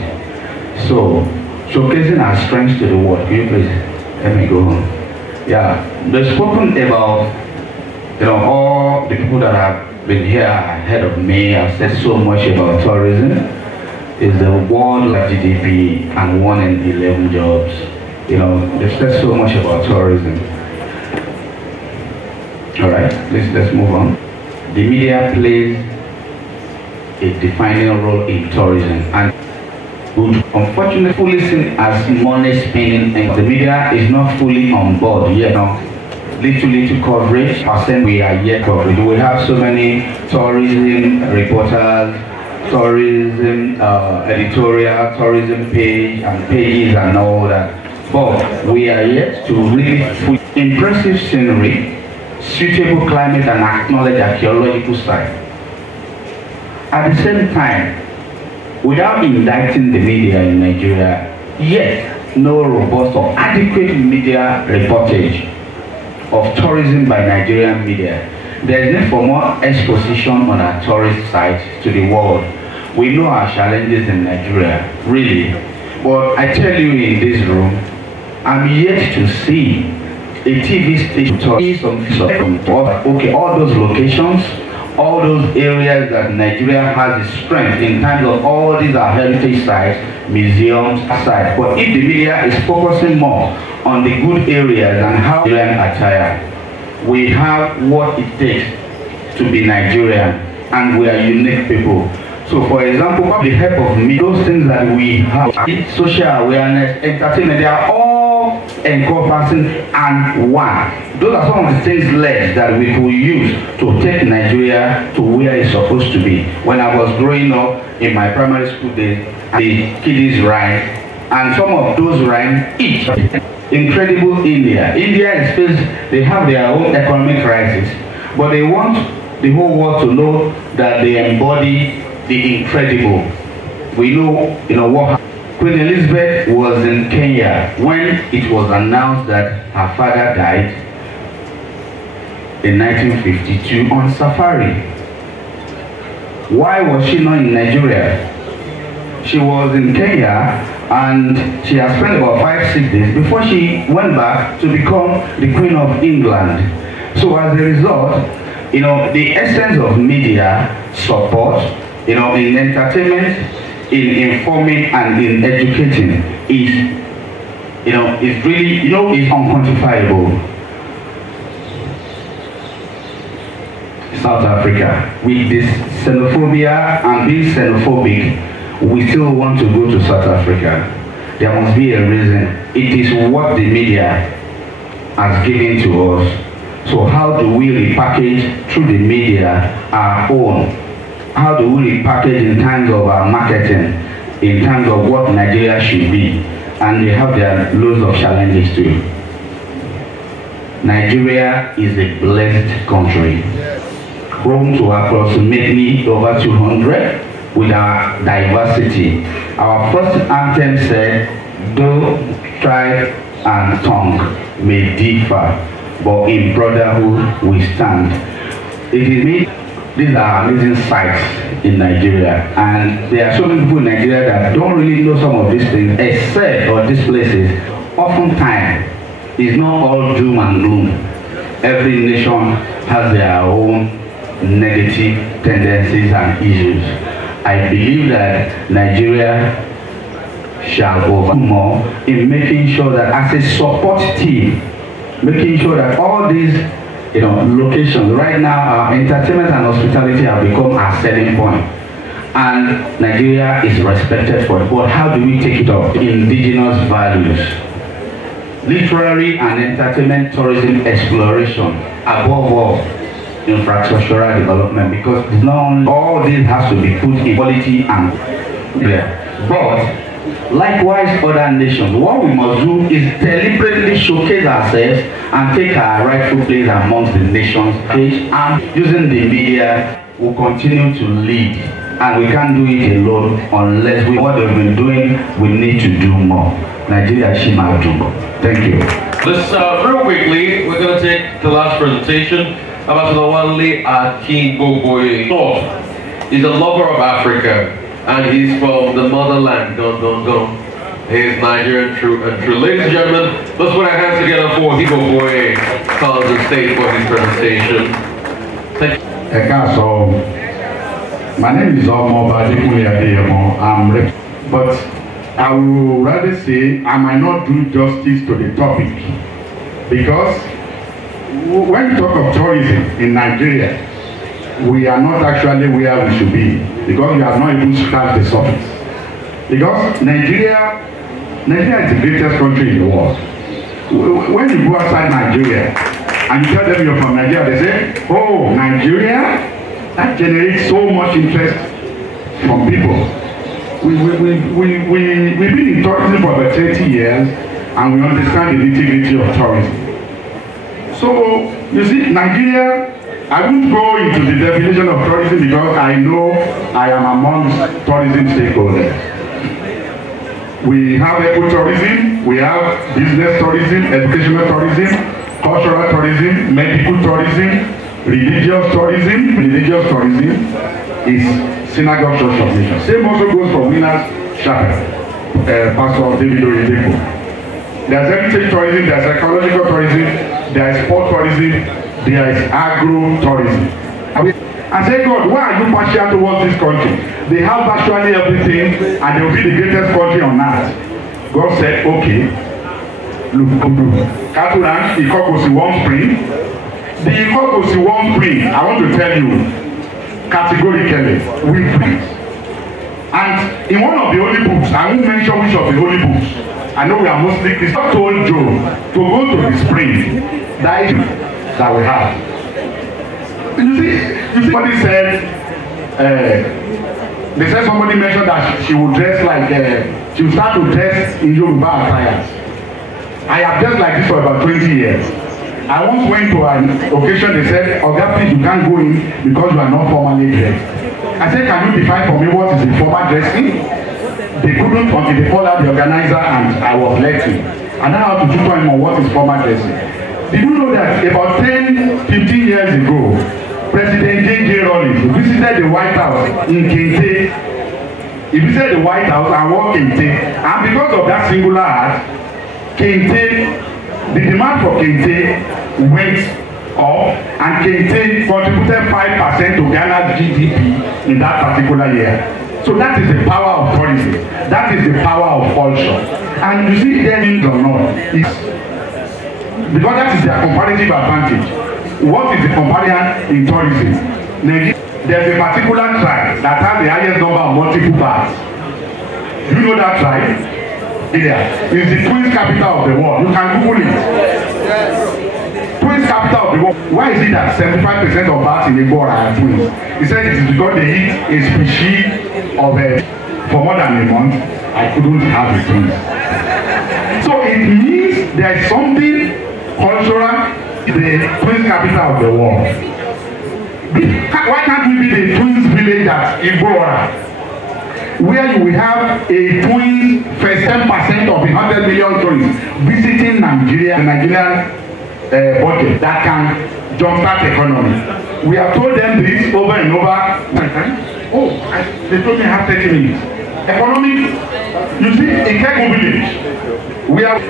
So, showcasing our strengths to the world. Can you please let me go on? Yeah, they've spoken about all the people that have been here ahead of me. Have said so much about tourism. It's the world GDP and 1 in 11 jobs. They've said so much about tourism. All right, let's move on. The media plays a defining role in tourism and would unfortunately fully seen as money spending, and the media is not fully on board yet. Little coverage, we are yet coverage. We have so many tourism reporters, tourism editorial, tourism page and pages and all that. But we are yet to really impressive scenery, suitable climate and acknowledge archaeological site. At the same time, without indicting the media in Nigeria, yet no robust or adequate media reportage of tourism by Nigerian media. There is need for more exposition on our tourist sites to the world. We know our challenges in Nigeria, really. But I tell you in this room, I'm yet to see a TV station okay, all those locations, all those areas that Nigeria has its strength in terms of all these are heritage sites, museums, sites. But if the media is focusing more on the good areas and how Nigerian attire, we have what it takes to be Nigerian, and we are unique people. So for example, with the help of me, those things that we have, social awareness, entertainment, they are all encompassing and one. Those are some of the things less that we could use to take Nigeria to where it's supposed to be. When I was growing up in my primary school days, the kiddies rhyme, and some of those rhymes each. Incredible India. India is faced, they have their own economic crisis, but they want the whole world to know that they embody the incredible. We know, what happened. Queen Elizabeth was in Kenya when it was announced that her father died in 1952 on safari. Why was she not in Nigeria? She was in Kenya and she has spent about 5-6 days before she went back to become the Queen of England. So as a result, the essence of media support, in entertainment, in informing and in educating is, is really, is unquantifiable. South Africa, with this xenophobia and being xenophobic, we still want to go to South Africa. There must be a reason. It is what the media has given to us. So how do we repackage through the media our own? How do we repackage in terms of our marketing, in terms of what Nigeria should be? And they have their loads of challenges too. Nigeria is a blessed country, home to approximately over 200 with our diversity. Our first anthem said, though tribe and tongue may differ, but in brotherhood we stand. It is me. These are amazing sites in Nigeria, and there are so many people in Nigeria that don't really know some of these things, except for these places. Oftentimes, it's not all doom and gloom. Every nation has their own negative tendencies and issues. I believe that Nigeria shall go more in making sure that as a support team, making sure that all these locations, right now entertainment and hospitality have become our selling point. And Nigeria is respected for it. But how do we take it up? Indigenous values. Literary and entertainment tourism exploration, above all, infrastructural development, because it's not only all this has to be put in quality and but likewise other nations, what we must do is deliberately showcase ourselves and take our rightful place amongst the nations and using the media will continue to lead, and we can't do it alone unless what we've been doing, we need to do more. Nigeria Shimadu. Thank you. Let's real quickly, we're going to take the last presentation. Ambassador Wale Akingbogboye. He's a lover of Africa, and he's from the motherland. He's Nigerian true and true. Ladies and gentlemen, let's put our hands together for Akingbogboye comes on stage for his presentation. Thank you. So, my name is Omoba Adekunle Adeyemo. But I would rather say I might not do justice to the topic, because when we talk of tourism in Nigeria, we are not actually where we should be, because we have not even scratched the surface. Because Nigeria is the greatest country in the world. When you go outside Nigeria and you tell them you're from Nigeria, they say, oh, Nigeria? That generates so much interest from people. We've been in tourism for about 30 years, and we understand the nitty-gritty of tourism. So, you see, Nigeria, I won't go into the definition of tourism because I know I am amongst tourism stakeholders. We have ecotourism, we have business tourism, educational tourism, cultural tourism, medical tourism, religious tourism. Religious tourism is synagogue church of nations. Same also goes for Winners Chapel, Pastor David Oyedepo. There's heritage tourism, there's ecological tourism, there is sport tourism, there is agro tourism. I say, God, why are you partial towards this country? They have virtually everything, and they will be the greatest country on earth. God said, okay, look, cattle ranch, Ikokosi one spring. The Ikokosi one spring, I want to tell you, categorically, we preach. And in one of the holy books, I won't mention which of the holy books, I know we are mostly Christians, told Job to go to the spring that we have. You see somebody said, they said somebody mentioned that she would dress like, she would start to dress in Yoruba attire. I have dressed like this for about 20 years. I once went to an occasion, they said, Oga, please, you can't go in because you are not formally dressed. I said, can you define for me what is informal dressing? They couldn't until they called out the organizer, and I was let in. And then I had to tutor him on what is formal dressing. Did you know that about 10-15 years ago, President J.J. Rawlings visited the White House in Kente. He visited the White House and walked Kente. And because of that singular act, Kente, the demand for Kente went up, and Kente contributed 5% to Ghana's GDP in that particular year. So that is the power of tourism. That is the power of culture. And you see, there is or not, because that is their comparative advantage. What is the comparison in tourism? There's a particular tribe that has the highest number of multiple bars. You know that tribe? Yeah. It's the twins capital of the world. You can Google it. Yes. Twins capital of the world. Why is it that 75% of bars in Igbo are twins? He said it is because they eat a species of for more than a month. I couldn't have the twins. So it means there is something cultural. The twins capital of the world. Why can't we be the twins village at Igboara, where you will have a twins first 10% of the 100 million tourists visiting Nigeria, the Nigerian budget that can jumpstart the economy. We have told them this over and over. They told me I have 30 minutes. Economic, you see, Ikegu village.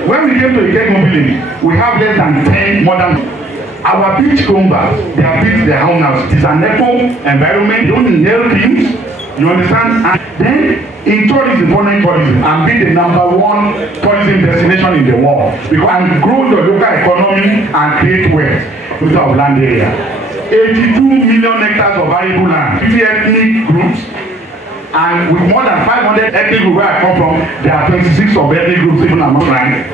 When we came to Ikegu village, we have less than 10 modern. Our beach combers, they have built their own house. It is an eco environment. You don't inhale things. You understand? And then in tourism, foreign tourism, and be the #1 tourism destination in the world. Because and grow the local economy and create wealth with our land area. 82 million hectares of valuable land, 50 ethnic groups, and with more than 500 ethnic groups where I come from, there are 26 of ethnic groups even among rank.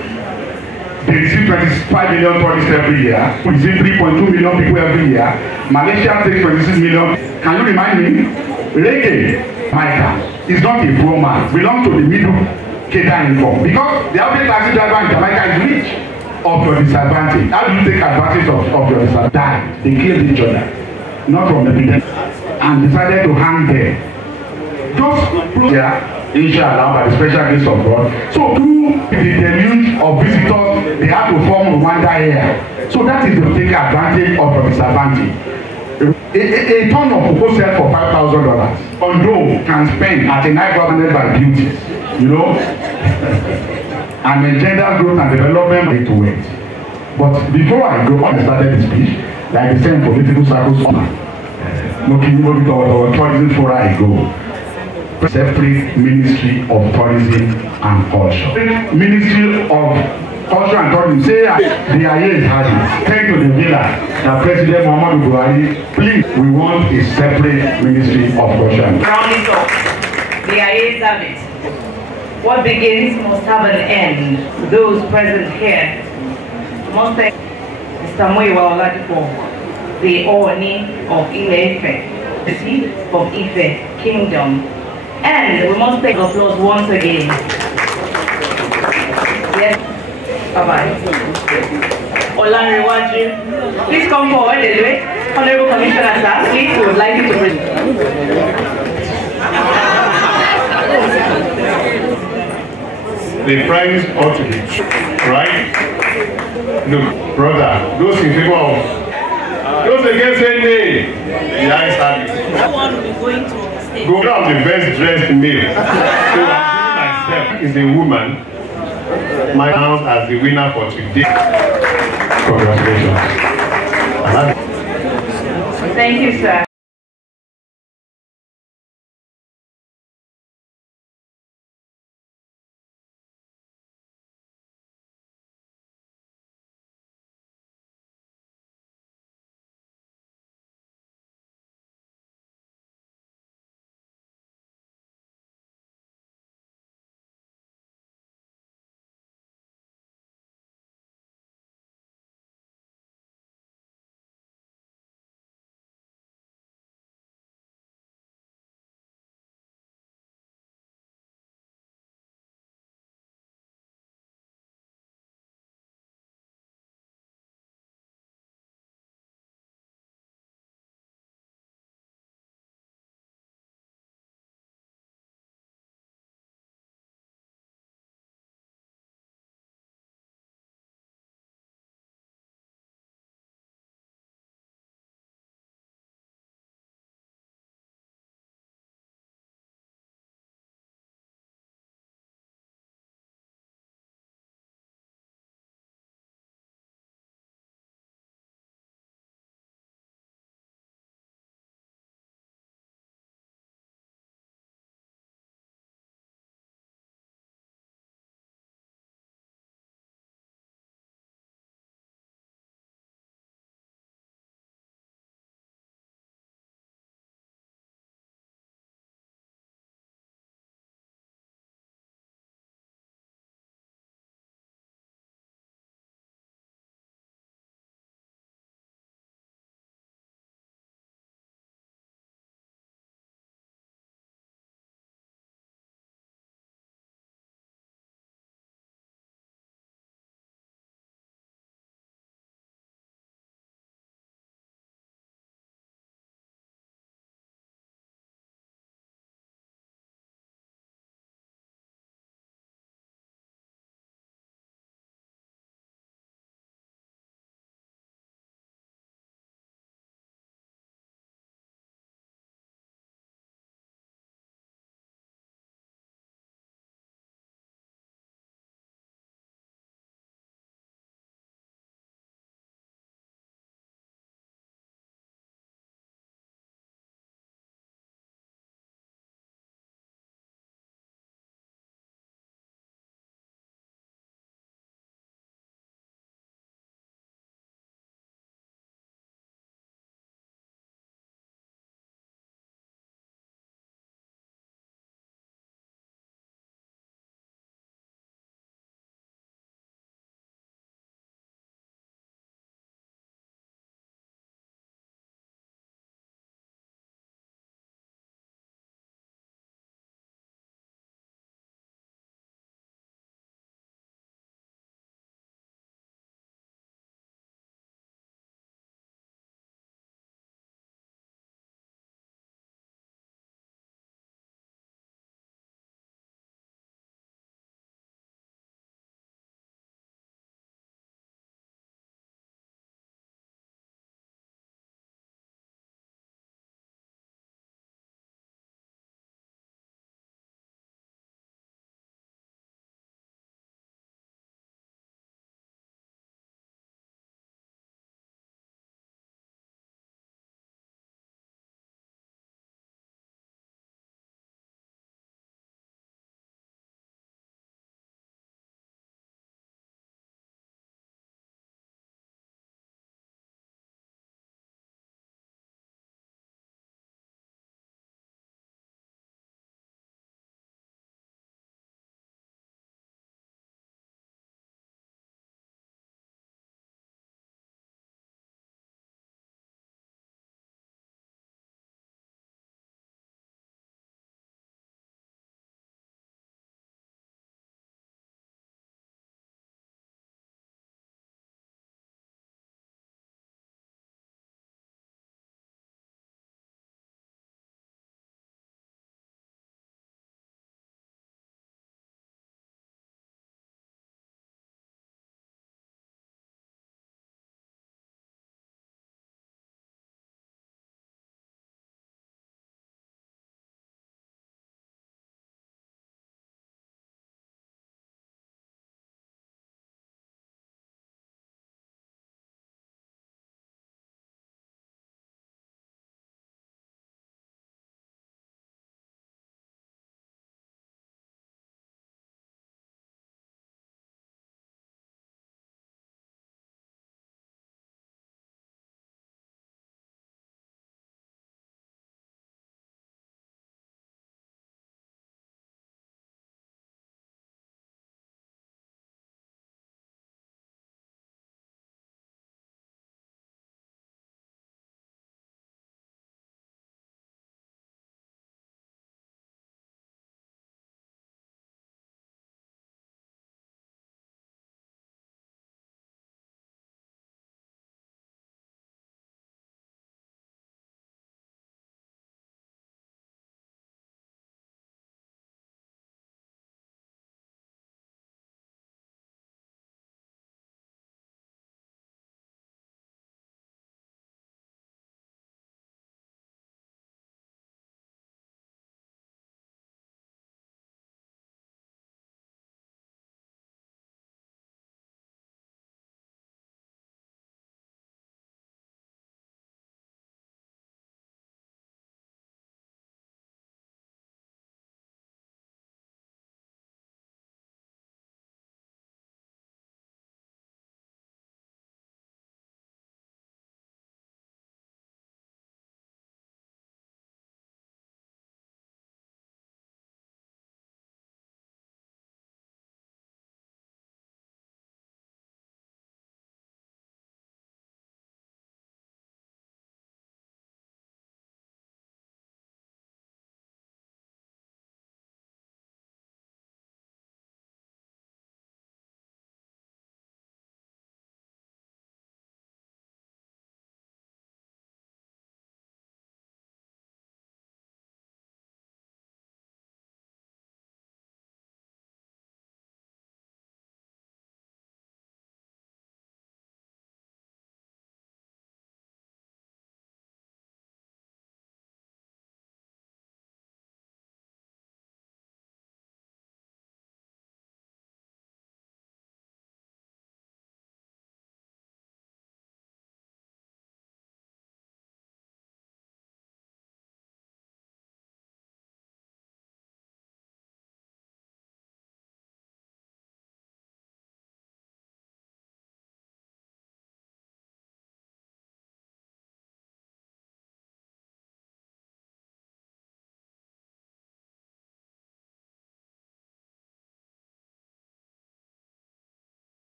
They receive 25 million tourists every year. We receive 3.2 million people every year. Malaysia takes 26 million. Can you remind me? Reggae, Jamaica, is not a poor man. Belongs to the middle cater income. Because the average taxi driver in Jamaica is rich. Of your disadvantage. How do you take advantage of your disadvantage? They killed each other. Not from the beginning. And decided to hang there. Just prove here, inshallah, by the special grace of God. So through the deluge of visitors, they have to form Rwanda here. So that is to take advantage of your disadvantage. A ton of cocoa sell for $5,000. Although can spend at a night government by beauty, you know, and engender growth and development to it. But before I go on, I started the speech, like the same political circles, tourism before I go. Separate Ministry of Tourism and Culture. Ministry of Culture and Tourism, say the IAs had it. Take to the villa that President Muhammadu Buhari, please, we want a separate Ministry of Culture and Round it up. The IAs have it. What begins must have an end. Those present here must thank Mr. Muyiwa Oladipo, the Ooni of Ile-Ife, the chief of Ife Kingdom. And we must take applause once again. Yes. Bye-bye. Olanrewaju, please come forward a little bit. Honorable Commissioner, sir, please, we would like you to present. The friends ought to be right. Look, brother, those in favor of those against any, the eyes have it. Go down the best dressed male. So I'm myself is a woman. My house as the winner for today. Congratulations. Thank you, sir.